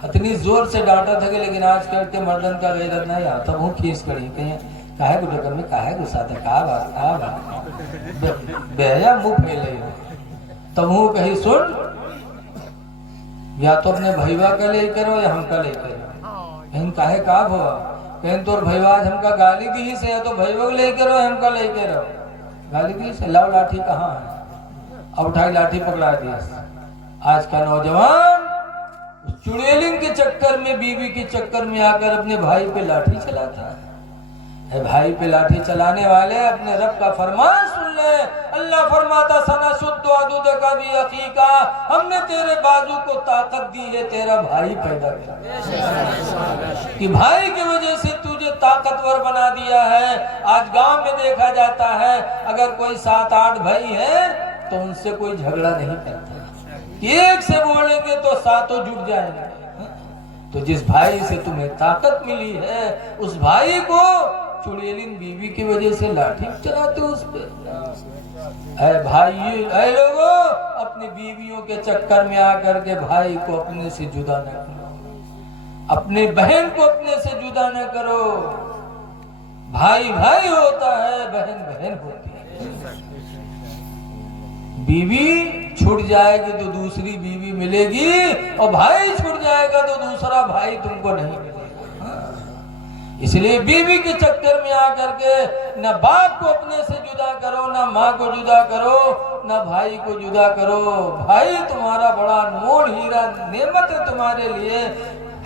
اتنی زور سے ڈانٹا تھا کہ لیکن آج کل کے مردن کا غیرت نہیں آتا، وہ کھیس کڑی کہیں کہے گڈو کمی کہے گسا تھا کہا بات بہیا منہ پھیلے ہو، تب وہ کہیں سن یا تو اپنے بھائیوا کا لے کرو یا ہم کا لے کرو، کہیں کہے کاب ہوا، کہیں تو بھائیوا آج ہم کا گالی دی سے ہے تو بھائیوا لے کرو ہم کا لے کرو، گالی دی سے لاؤ لاٹھی کہاں ہے، اب اٹھائی لاٹھی پکڑا دیا۔ آج کا نوجوان چڑیلنگ کے چکر میں بیوی کے چکر میں آ کر اپنے بھائی پہ لاٹھی چلاتا ہے۔ اے بھائی پہ لاٹھی چلانے والے اپنے رب کا فرمان سن لے، اللہ فرماتا سَنَشُدُّ عَضُدَكَ بِأَخِيكَ، ہم نے تیرے بازو کو طاقت دی ہے تیرا بھائی پیدا کیا، کہ بھائی کی وجہ سے تجھے طاقتور بنا دیا ہے۔ آج گاؤں میں دیکھا جاتا ہے اگر کوئی 7-8 بھائی ہیں تو ان سے کوئی جھگڑا نہیں کرتا، ایک سے بولیں گے تو ساتوں جٹ جائیں گے، تو جس بھائی سے تمہیں طاقت ملی ہے اس بھائی کو چڑیلن بیوی کی وجہ سے لاٹھی چلاتے اس پہ۔ اے بھائی اے لوگوں اپنی بیویوں کے چکر میں آ کر کے بھائی کو اپنے سے جدا نہ کرو، اپنے بہن کو اپنے سے جدا نہ کرو، بھائی بھائی ہوتا ہے بہن بہن ہوتی ہے، بیوی چھوٹ جائے گی تو دوسری بیوی ملے گی، اور بھائی چھوٹ جائے گا تو دوسرا بھائی تم کو نہیں ملے گا۔ اس لیے بیوی کے چکر میں آ کر کے نہ باپ کو اپنے سے جدا کرو، نہ ماں کو جدا کرو، نہ بھائی کو جدا کرو۔ بھائی تمہارا بڑا انمول ہیرا نعمت ہے تمہارے لیے۔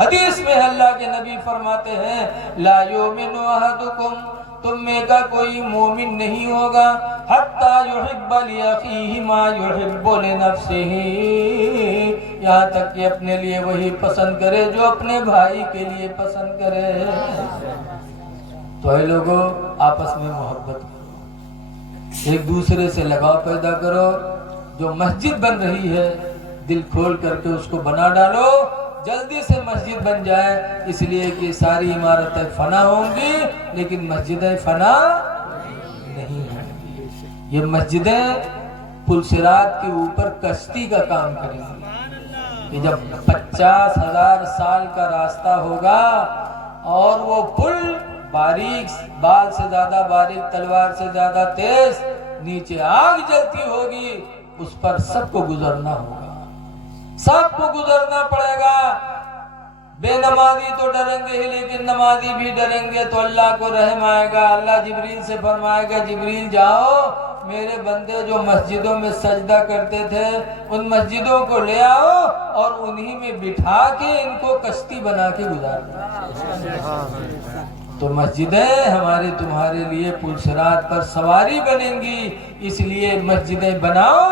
حدیث میں اللہ کے نبی فرماتے ہیں لا یؤمن احدکم، تم میں کا کوئی مومن نہیں ہوگا حتی یحب لأخیہ ما یحب لنفسہ، یہاں تک کہ اپنے لیے وہی پسند کرے جو اپنے بھائی کے لیے پسند کرے۔ تو اے لوگوں، آپس میں محبت کرو، ایک دوسرے سے لگاؤ پیدا کرو۔ جو مسجد بن رہی ہے دل کھول کر کے اس کو بنا ڈالو، جلدی سے مسجد بن جائے، اس لیے کہ ساری عمارتیں فنا ہوں گی لیکن مسجدیں فنا نہیں ہوں گی۔ یہ مسجدیں پل صراط کے اوپر کشتی کا کام کریں گی کہ جب 50,000 سال کا راستہ ہوگا اور وہ پل باریک، بال سے زیادہ باریک، تلوار سے زیادہ تیز، نیچے آگ جلتی ہوگی، اس پر سب کو گزرنا ہوگا، سب کو گزرنا پڑے گا۔ بے نمازی تو ڈریں گے ہی لیکن نمازی بھی ڈریں گے تو اللہ کو رحم آئے گا۔ اللہ جبریل سے فرمائے گا جبریل جاؤ، میرے بندے جو مسجدوں میں سجدہ کرتے تھے ان مسجدوں کو لے آؤ اور انہی میں بٹھا کے ان کو کشتی بنا کے گزار دو۔ تو مسجدیں ہمارے تمہارے لیے پل صراط پر سواری بنیں گی، اس لیے مسجدیں بناؤ،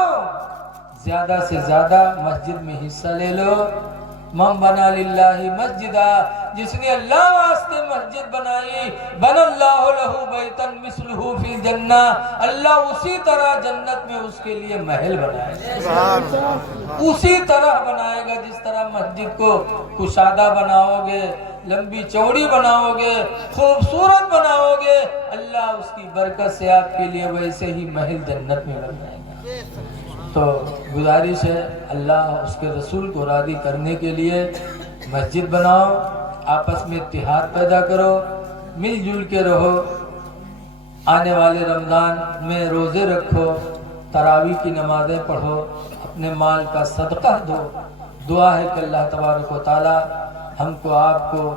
زیادہ سے زیادہ مسجد میں حصہ لے لو۔ من بنا للہ مسجدہ، جس نے اللہ واسطے مسجد بنائی، بنا اللہ لہ بیتا مثلہ فی الجنہ، اللہ اسی طرح جنت میں اس کے لیے محل بنائے گا، اسی طرح بنائے گا جس طرح مسجد کو کشادہ بناؤ گے، لمبی چوڑی بناؤ گے، خوبصورت بناؤ گے، اللہ اس کی برکت سے آپ کے لیے ویسے ہی محل جنت میں بنائے گا۔ تو گزارش ہے اللہ اس کے رسول کو راضی کرنے کے لیے مسجد بناؤ، آپس میں اتحاد پیدا کرو، مل جل کے رہو، آنے والے رمضان میں روزے رکھو، تراویح کی نمازیں پڑھو، اپنے مال کا صدقہ دو۔ دعا ہے کہ اللہ تبارک و تعالی ہم کو آپ کو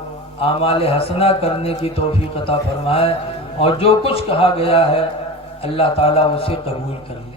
اعمال حسنہ کرنے کی توفیق عطا فرمائے، اور جو کچھ کہا گیا ہے اللہ تعالیٰ اسے قبول کر لے۔